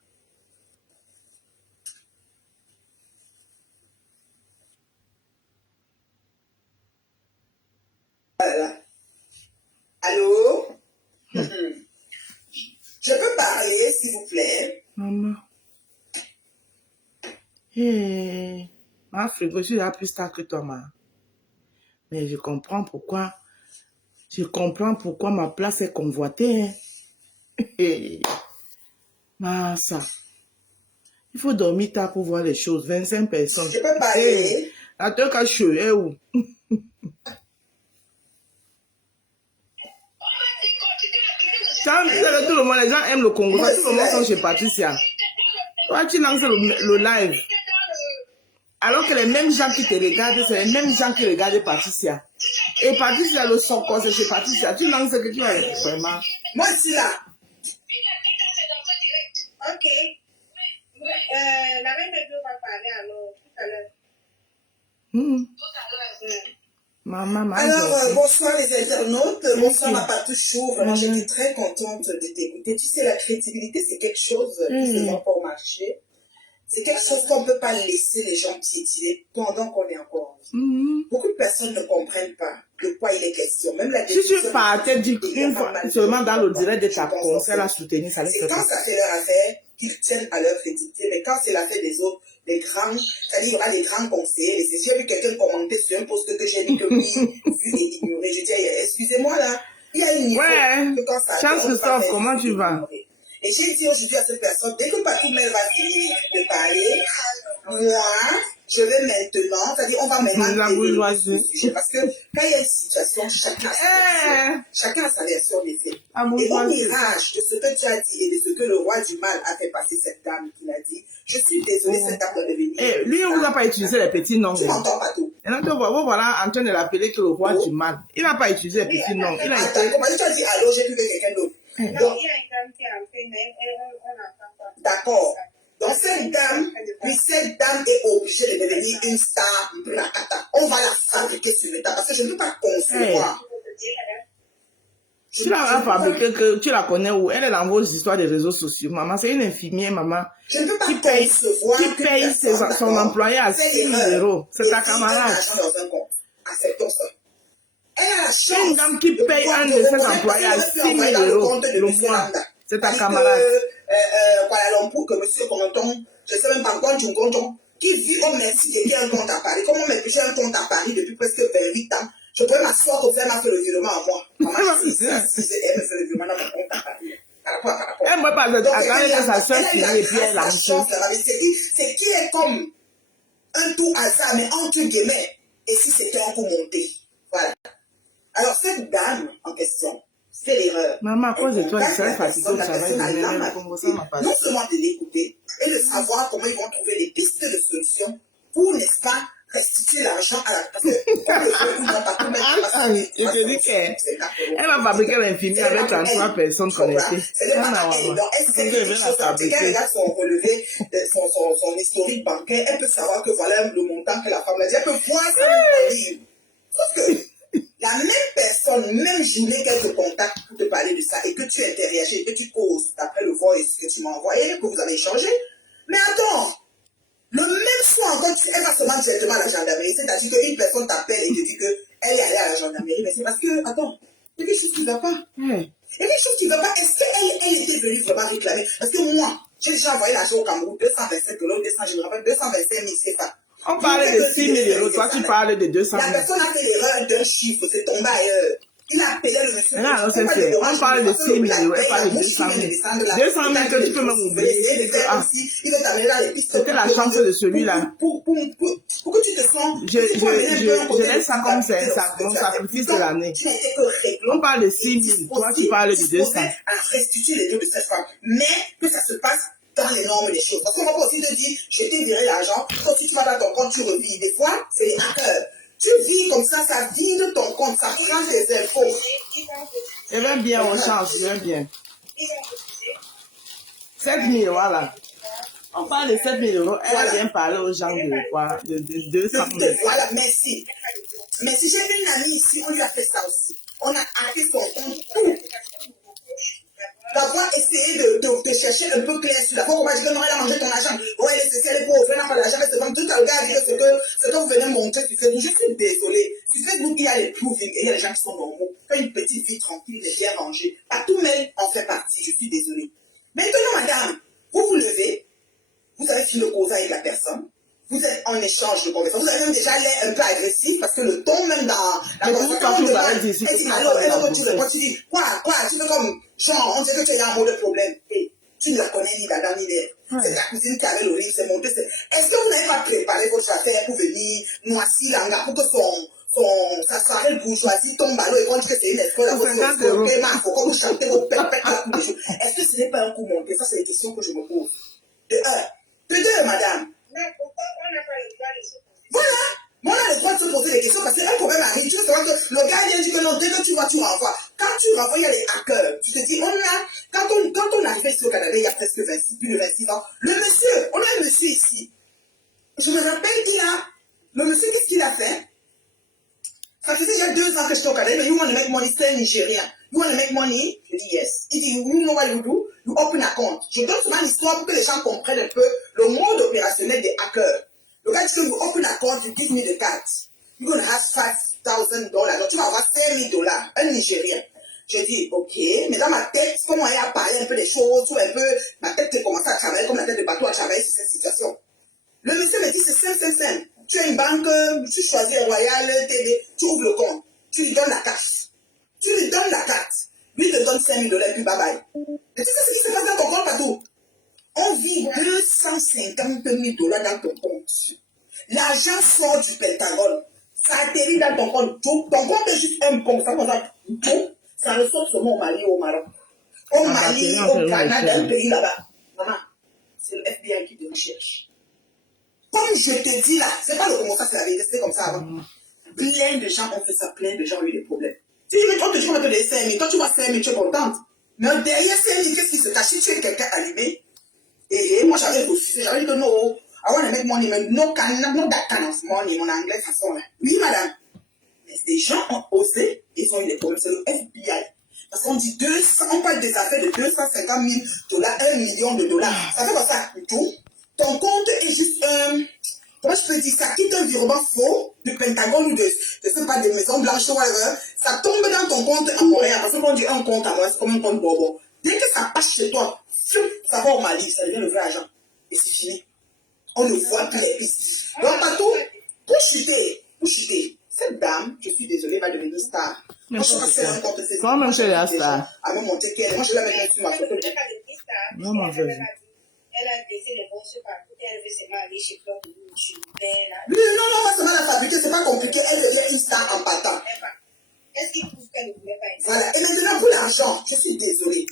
Voilà. Allô? Je peux parler, s'il vous plaît? Maman. Hey. Ma frigo, je suis là plus tard que toi, ma. Mais je comprends pourquoi Je comprends pourquoi ma place est convoitée. Hein. Ça. Il faut dormir tard pour voir les choses. 25 personnes. Je peux parler. La tête à cheveux, est où? Tout le monde, les gens aiment le Congo. Tout le monde sont chez Patricia. Toi, tu lances le live. Alors que les mêmes gens qui te regardent, c'est les mêmes gens qui regardent Patricia. Et Patricia, le son, c'est chez Patricia. Tu lances que tu vas vraiment. Moi, c'est là. Ok. La reine de Dieu va parler alors tout à l'heure. Maman, alors, bonsoir les internautes, bonsoir ma Patou Chou. Vraiment, j'étais très contente de t'écouter. Tu sais, la crédibilité, c'est quelque chose qui ne va pas au marché. C'est quelque chose qu'on ne peut pas laisser les gens piétiner pendant qu'on est encore en vie. Beaucoup de personnes ne comprennent pas de quoi il est question. Même la si tu partais une fois seulement dans le direct de ta conseil à soutenir, ça les fait quand ça fait leur affaire, ils tiennent à leur crédibilité. Mais quand c'est l'affaire des autres, les grands, c'est-à-dire il y aura les grands conseillers. J'ai vu quelqu'un commenter sur un post que j'ai dit que oui, vu et ignoré. Je dis, excusez-moi là, il y a une niveau que quand ça Chance Christophe, comment tu vas? Et j'ai dit aujourd'hui à cette personne, dès que Patou Mel va finir de parler, moi, je vais maintenant, c'est-à-dire on va maintenant développer ce sujet. Parce que quand il y a une situation, chacun a sa version des faits. Et au mirage de ce que tu as dit et de ce que le roi du mal a fait passer cette dame qui l'a dit, je suis désolée, cette dame doit devenir. Lui, on ne va pas utiliser les petits noms. Tu m'entends, Patou? Et donc, voilà en train de l'appeler que le roi du mal. Il n'a pas utilisé les petits noms. Attends, comment tu as dit allô, j'ai vu que quelqu'un d'autre. Donc, il y a une dame qui a fait, mais on n'entend pas. D'accord. Donc cette dame est obligée de devenir une star, un peu la cata. On va la fabriquer sur le tas parce que je ne peux pas concevoir. Tu l'as fabriquée, que tu la connais où? Elle est dans vos histoires des réseaux sociaux. Maman, c'est une infirmière, maman. Je ne peux pas concevoir qui paye son employé à 6 000 €. C'est ta camarade. Acceptons ça. Elle a la chance. Une dame qui paye un de ses employés à 6 000 € le mois. C'est ta camarade. Kuala Lumpur, que monsieur Konoton, je ne sais même pas quoi, tu Konoton, qui vit au Merci et qui a un compte à Paris. Comment j'ai un compte à Paris depuis presque 28 ans? Je pourrais m'asseoir pour faire ma fait le virement à moi. Maman, si elle me fait le virement dans mon compte à Paris. Elle ne peut pas attendre que sa soeur finisse et puis elle a c'est qui est comme un tout hasard, mais entre guillemets, et si c'était un coup monté. Voilà. Alors, cette dame en question, c'est l'erreur. Maman, à cause de toi, je serais fatiguée au travail. Non seulement de l'écouter et de savoir comment ils vont trouver les pistes de solution pour, n'est-ce pas, restituer l'argent à la personne. Je te dis qu'elle va fabriquer l'infini avec 33 personnes connectées. Elle regarde son relevé, son historique bancaire, elle peut savoir que voilà le montant que la femme a dit. Elle peut voir ça en ligne. Sauf que la même personne, même journée qu'elle te contacte pour te parler de ça et que tu interagis et que tu causes d'après le voice que tu m'as envoyé, que vous avez échangé. Mais attends, le même soir encore, elle va se rendre directement à la gendarmerie. C'est-à-dire qu'une personne t'appelle et te dit qu'elle est allée à la gendarmerie. Mais c'est parce que, attends, il y a quelque chose qui ne va pas. Il y a quelque chose qui ne va pas. Est-ce qu'elle était venue vraiment réclamer? Parce que moi, j'ai déjà envoyé l'argent au Cameroun, 225 €, je me rappelle, 225 000 CFA. On parlait de 6 000 €, toi tu parles de 200 000. La personne a fait l'erreur d'un chiffre, c'est tombé ailleurs. Il a appelé le monsieur. Non, c'est fait. On parle de 6 000 €, elle parle de 200 000. 200 000 que tu peux même oublier. C'était la chance de celui-là. Pour que tu te sens. Je laisse ça comme c'est mon sacrifice de l'année. On parle de 6 000, toi tu parles de 200. À restituer les deux de cette femme. Mais que ça se passe dans les normes des choses. Parce qu'on va pas aussi te dire, je t'ai viré l'argent, quand si tu vas dans ton compte, tu revis. Des fois, c'est les hackers. Tu vis comme ça vide ton compte, ça prend tes infos. Je vais bien, on change, je vais bien. 7 000, voilà. On parle de 7 000 €, elle a bien parlé aux gens de quoi, de 200 000. Voilà, merci. Mais si j'ai une amie ici, on lui a fait ça aussi. On a hacké son compte, tout. D'avoir essayé de chercher un peu clair sur la fois, on va dire que non, elle a mangé ton argent. Oh, elle est ceci, elle est pauvre, elle n'a pas d'argent, elle se vend. Tout le gars dit ce que vous venez montrer sur Facebook. Je suis désolée. Sur Facebook, il y a les proving et il y a les gens qui sont normaux. Fait une petite vie tranquille, bien rangée. Pas tout mais en fait partie. Je suis désolée. Maintenant, madame, vous vous levez, vous avez fini le cause avec la personne, Vous êtes en échange de conversation. Vous avez même déjà l'air un peu agressif parce que le ton même dans la conversation. Quand on demande, elle dit alors, tu réponds, tu dis, quoi, tu fais comme, genre, on dirait que tu es un mot de problème. Et tu ne la connais ni là-dedans ni là. C'est ta cousine qui avait le riz, c'est mon Dieu. Est-ce que vous n'avez pas préparé votre affaire pour venir noisir l'anga pour que sa soirée bourgeoisie tombe à l'eau et qu'on dit que c'est une escroque à votre paiement, faut que vous chantez vos pépètes à tous les jours. Est-ce que ce n'est pas un coup monté? Ça, c'est les questions que je me pose. De un. De deux, madame. Mais pourquoi on n'a pas le droit de se poser? Voilà. Moi, on a le droit de se poser des questions parce qu'un problème arrive. Tu veux savoir que le gars vient dire que non, dès que tu vois, tu renvoies. Quand tu renvoies, il y a les hackers. Tu te dis, quand on arrivait ici au Canada, il y a presque plus de 26 ans, le monsieur, on a un monsieur ici. Je me rappelle le monsieur, qu'est-ce qu'il a fait? Ça faisait déjà 2 ans que j'étais au Canada, mais you want to make money, c'est un Nigérien. You want to make money? Je dis yes. Il dit, you know what you do? You open a compte. Je donne seulement l'histoire pour que les gens comprennent un peu le mode opérationnel des hackers. Le gars dit que you open a compte, you give me the cards. You're going to have $5,000. Donc tu vas avoir $5,000, un Nigérien. Je dis, ok, mais dans ma tête, comment il a parlé un peu des choses, ou un peu, ma tête a commencé à travailler comme la tête de bateau à travailler sur cette situation. Le monsieur me dit, c'est simple. Tu as une banque, tu choisis Royal, TD, tu ouvres le compte, tu lui donnes la carte. Tu lui donnes la carte. Lui te donne $5,000, puis bye bye. Et tu sais ce qui se passe dans ton compte partout? On vit $250,000 dans ton compte. L'argent sort du Pentagone. Ça atterrit dans ton compte. Ton compte est juste un pont. Ça ressort seulement au Mali ou au Maroc. Au Mali, au Canada, un pays là-bas. Maman, c'est le FBI qui te recherche. Comme je te dis là, c'est pas le comment ça c'est la vérité, c'est comme ça avant. Plein de gens ont fait ça, plein de gens ont eu des problèmes. Si on te dit qu'on a fait des 5,000, quand tu vois 5,000, tu es contente. Mais derrière 5,000, qu'est-ce qui se cache? Si tu es quelqu'un allumé, et moi j'avais refusé, j'avais dit que no, I want to make money, mais not that kind of money, mon anglais façon là. Oui madame. Mais des gens ont osé, ils ont eu des problèmes, c'est le FBI. Parce qu'on dit on parle des affaires de $250,000, $1,000,000. Ça fait comme ça, tout. Ton compte est juste comment je peux dire, ça quitte un virement faux du Pentagone ou de sais pas, des maisons blanches ou whatever, ça tombe dans ton compte à Montréal. Parce que quand on dit un compte à Montréal, c'est comme un compte bobo. Dès que ça passe chez toi, ça va au Mali, ça devient le vrai argent. Et c'est fini. On ne voit plus les pistes. Donc, partout, pour chuter, cette dame, je suis désolée, va devenir star. Moi, je pense qu'elle a un compte de quand même, c'est la star. À me montrer qu'elle, moi, je la mets sur ma photo. Non, ma fille. Elle a baissé les bourses partout, elle veut seulement aller chez Claude ou chez Bella. Non, pas seulement la fabriquer, c'est pas compliqué, elle devient une star en partant. Est-ce qu'il trouve qu'elle ne voulait pas être? Voilà, et maintenant pour l'argent, je suis désolée.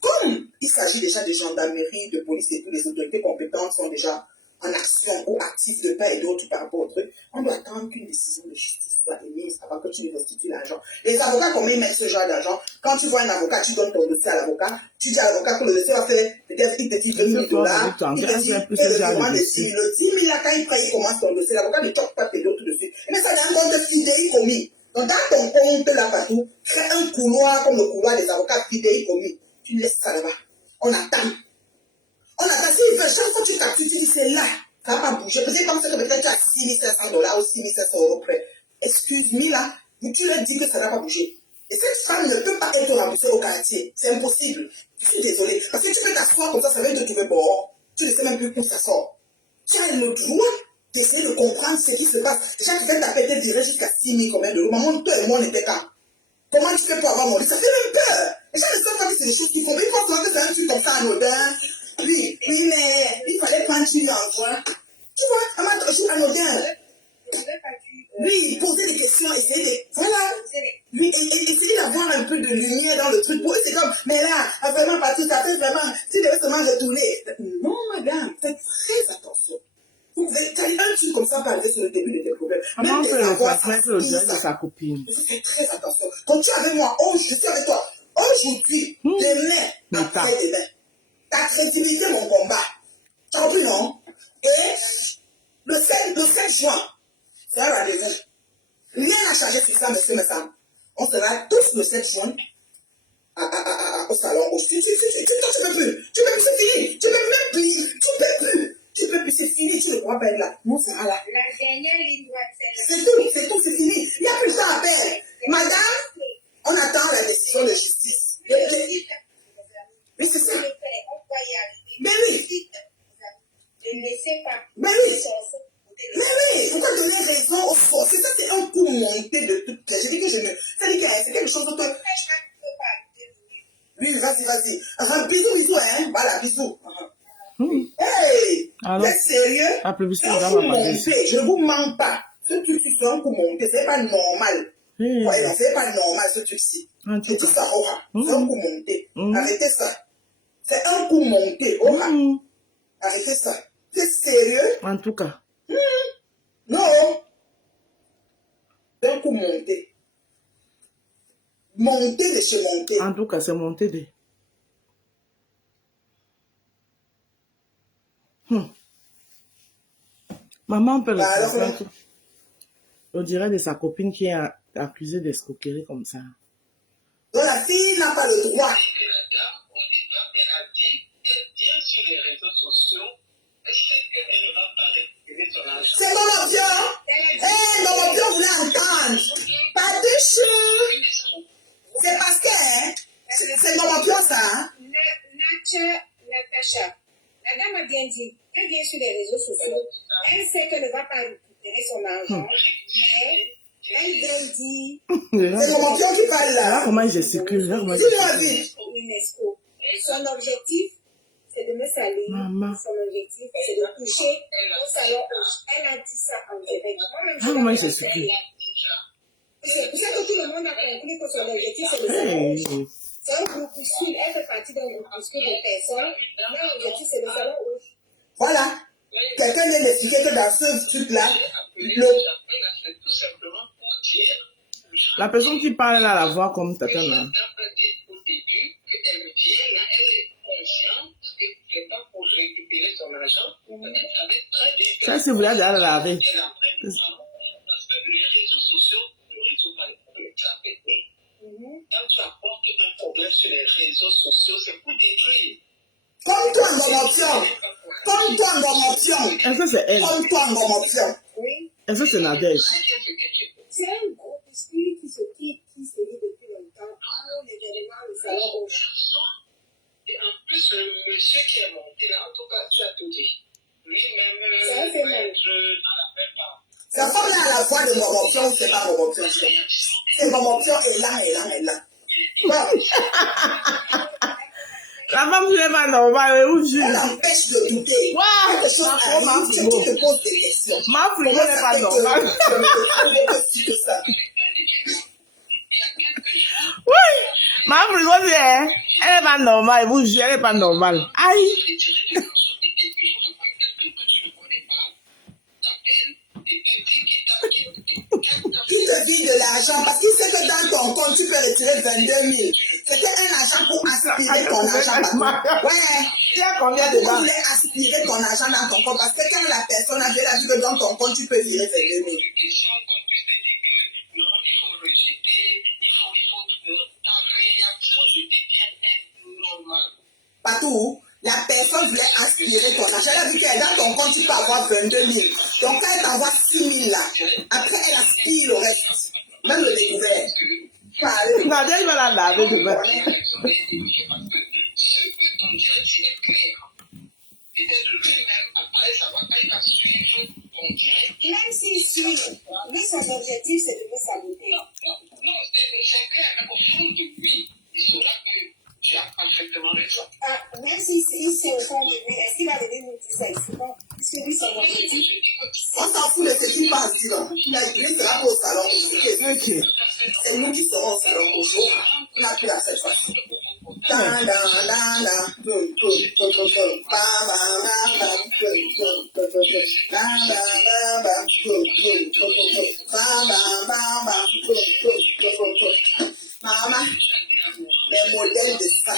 Comme il s'agit déjà de gendarmerie, de police et toutes les autorités compétentes sont déjà en action ou actifs de part et d'autre par rapport au truc, on doit attendre qu'une décision de justice soit émise avant que tu ne restitues l'argent. Les avocats, combien ils mettent ce genre d'argent? Quand tu vois un avocat, tu donnes ton dossier à l'avocat, tu dis à l'avocat que le dossier va faire, peut-être il te dit $20,000, il te dit le virement de 6 000. Le 10 000 là, quand il commence ton dossier, l'avocat ne choque pas tes autres dossiers. Mais ça, il y a un compte fidéi commis. Donc dans ton compte là partout, crée un couloir comme le couloir des avocats fidéi commis. Tu laisses ça là-bas. On attend. Chaque fois que tu captures, tu dis c'est là. Ça va pas bouger. Peut-être comme ça que peut-être tu as $6,500 ou €6,500 près. Excuse-moi là, tu leur dis que ça va pas bouger. Et cette femme ne peut pas être remboursée au quartier. C'est impossible. Je suis désolée. Parce que tu peux t'asseoir comme ça va te trouver bon. Tu ne sais même plus où ça sort. Tu as le droit d'essayer de comprendre ce qui se passe. Déjà, tu fais ta péter direct jusqu'à 6,000 combien d'euros. Maman, toi et moi, on était quand? Comment tu fais pour avoir mon lit? Ça fait même peur. Les gens ne savent pas que c'est des choses qu'ils font. Ils pensent que c'est un truc comme ça anodin. Oui, mais il fallait prendre sur l'envoi. Tu vois, maman, je suis anodin. Oui, poser des questions, essayer de... Voilà. Oui, essayer d'avoir un peu de lumière dans le truc. Pour eux, c'est comme, mais là, vraiment, pas tout à fait, vraiment, tu devais seulement retourner. Non, madame, faites très attention. Vous pouvez, quand un truc comme ça peut arriver sur le début de tes problèmes. Comment on peut le transmettre au direct de sa copine? Il faut faire très attention. Quand tu es avec moi, je suis avec toi. Aujourd'hui, demain, après-demain. Ta crédibilité, mon combat. Tu as compris, non? Et le 7 juin, c'est un rendez-vous. Rien n'a changé sur ça, monsieur Messam. On sera tous le 7 juin au salon. Tu peux plus. C'est fini. Tu peux même plus. Tu peux plus, c'est fini. Tu ne pourras pas être là. Nous, on sera là. La dernière ligne doit être C'est tout, c'est fini. Il n'y a plus de temps à perdre. Madame, on attend la décision de justice. Oui, c'est ça. On va y arriver. Mais oui. Je ne sais pas. Mais oui. Mais oui, pourquoi donner raison aux forcés? Ça, c'est un coup monté de toute pièce. Je dis que je ne. Ça dit que c'est quelque chose d'autre. Oui, vas-y. Enfin, bisous, hein. Voilà, bisous. Hey! Vous êtes sérieux? C'est un coup monté. Je ne vous mens pas. Ce truc-ci, c'est un coup monté. C'est pas normal. Ouais, c'est pas normal, ce truc-ci. Je dis ça, Ora. C'est un coup monté. Arrêtez ça. C'est un coup monté. Ora. Arrêtez ça. C'est sérieux? En tout cas. Non. C'est un coup monté. Monté de chez monté. En tout cas, c'est monté de. Maman peut le faire. On dirait de sa copine qui est accusée d'escroquerie comme ça. Donc la fille n'a pas le droit. C'est mon Dieu. Eh, mon Dieu voulait entendre. Pas de chou. C'est parce que, c'est mon Dieu ça. Hein? Natacha, la dame a bien dit, elle vient sur les réseaux sociaux, elle sait qu'elle ne va pas récupérer son argent, mais elle vient dire... C'est mon Dieu qui parle là. Là, comment il gesticule, UNESCO. Son objectif, c'est de me salir. Maman. Son objectif, c'est de toucher au salon rouge. Elle a dit ça en direct. Comment il gesticule? C'est pour ça que tout le monde a compris que son objectif, c'est le salon rouge. C'est un groupuscule, elle fait partie d'un groupuscule de personnes. Leur objectif, c'est le salon rouge. Voilà. Quelqu'un vient d'expliquer que dans ce truc-là, la personne qui parle là, la voix comme Tata là. Ça, c'est vous l'avez déjà lavé. Quand tu apportes un problème sur les réseaux sociaux, c'est pour détruire. Comme toi, Ngomoption. Est-ce que c'est elle? Comme toi, Ngomoption. Oui. Est-ce que c'est Nadège? C'est un groupuscule qui se dit depuis longtemps pour l'événement, le salon rouge. Et en plus, le monsieur qui est monté là, en tout cas, tu as tout dit. Lui-même, c'est un phénomène. Ça ressemble à la voix de Ngomoption ou c'est pas Ngomoption? C'est Ngomoption et là. Bon. La femme, tu n'es pas normale, où je... Elle empêche de douter. Waouh! Quelque chose arrive, tu te poses des questions. Ma frigo n'est pas normale. Oui! Ma frigo, elle n'est pas normale, vous jurez, elle n'est pas normale. Aïe! Il te vide de l'argent parce qu'il sait que dans ton compte, tu peux retirer 22 000. C'était un argent pour aspirer ton argent. Ouais. Il y a combien de Tu temps? voulais aspirer ton argent dans ton compte parce que quand la personne a vu que dans ton compte, tu peux virer 22 000. Partout, la personne voulait aspirer ton argent. Elle a vu que dans ton compte, tu peux avoir 22 000. Donc, quand elle t'envoie 6 000 là, après, elle aspire le reste. Même le découvert. Non, elle va la laver demain. Même si suit, lui, son objectif, c'est de me saboter. Non, c'est clair, au fond de lui, il saura que tu as parfaitement raison. Même si c'est au fond de lui, est-ce qu'il va venir nous dire ça ici? Bon, puisque lui, son objectif. On s'en fout de ce qui passe, dis donc. Il sera au salon. Ok. C'est nous qui serons au salon au jour. On n'a plus à cette fois-ci. Maman, les modèles de ça.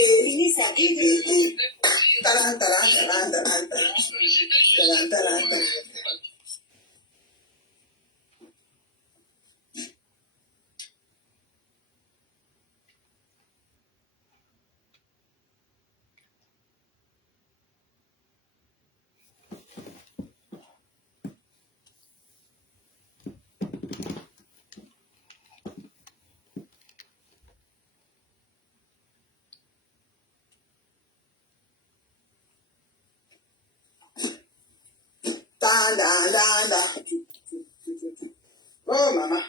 Fini sa vie. Oh, maman.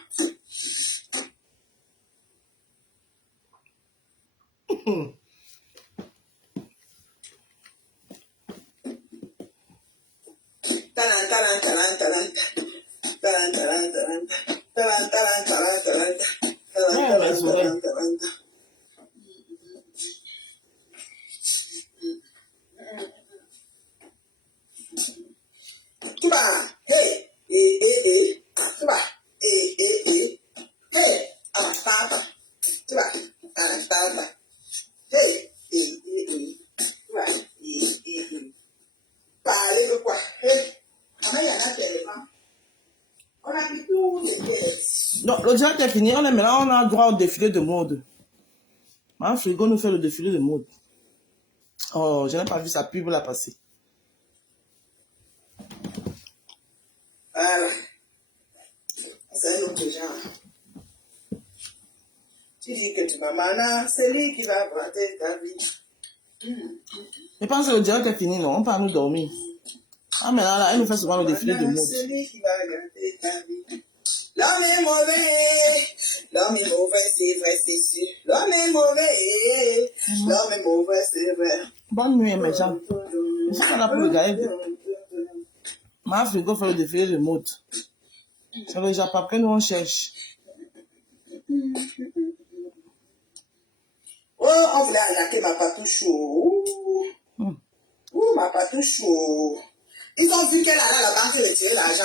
Tu vas, hey, tu vas, hey, tata, tu vas, tata, hey, tu vas, parlez de quoi, hey, il y en a tellement. On a mis tous les pièces. Non, le direct est fini. On est maintenant, on a droit au défilé de mode. Ma frigo nous fait le défilé de mode. Oh, je n'ai pas vu sa pub là passer. Voilà. C'est un autre genre. Tu dis que tu vas maintenant, c'est lui qui va augmenter ta vie. Je pense que le direct est fini, non? On peut nous dormir. Ah, mais là, elle nous fait souvent le défilé de mode. C'est lui qui va augmenter ta vie. L'homme est mauvais. L'homme est mauvais, c'est vrai, c'est sûr. L'homme est mauvais. L'homme est mauvais, c'est vrai. Bonne nuit, mes gens. Je suis pas là pour le gars. Ma frigo fait le défilé de mode. C'est le Japon que nous on cherche. Oh, on voulait attaquer ma patouche. Ma patouche. Ils ont vu qu'elle allait à la banque retirer l'argent.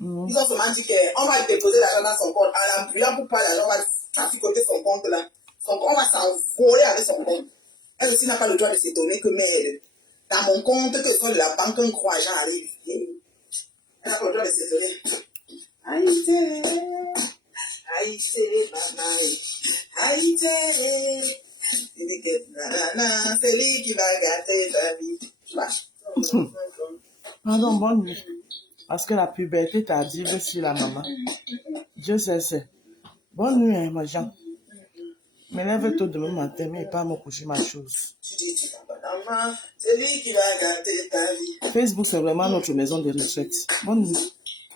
Ils ont seulement dit qu'on va déposer l'argent dans son compte. En l'embrouillant pour pas l'argent, on va traficoter son compte là. On va s'envoler avec son compte. Elle aussi n'a pas le droit de s'étonner que mais dans mon compte, que ce soit de la banque, un gros argent arrive. Elle n'a pas le droit de s'étonner. Haïté, Haïté, maman. Haïté. C'est lui qui va gâter ta vie. Pardon, bonne nuit. Parce que la puberté tardive sur la maman. Dieu sait c'est. Bonne nuit, hein, ma gens. Me lève tôt demain matin, mais pas me coucher ma chose. C'est lui qui va gâter ta vie. Facebook, c'est vraiment notre maison de retraite. Bonne nuit.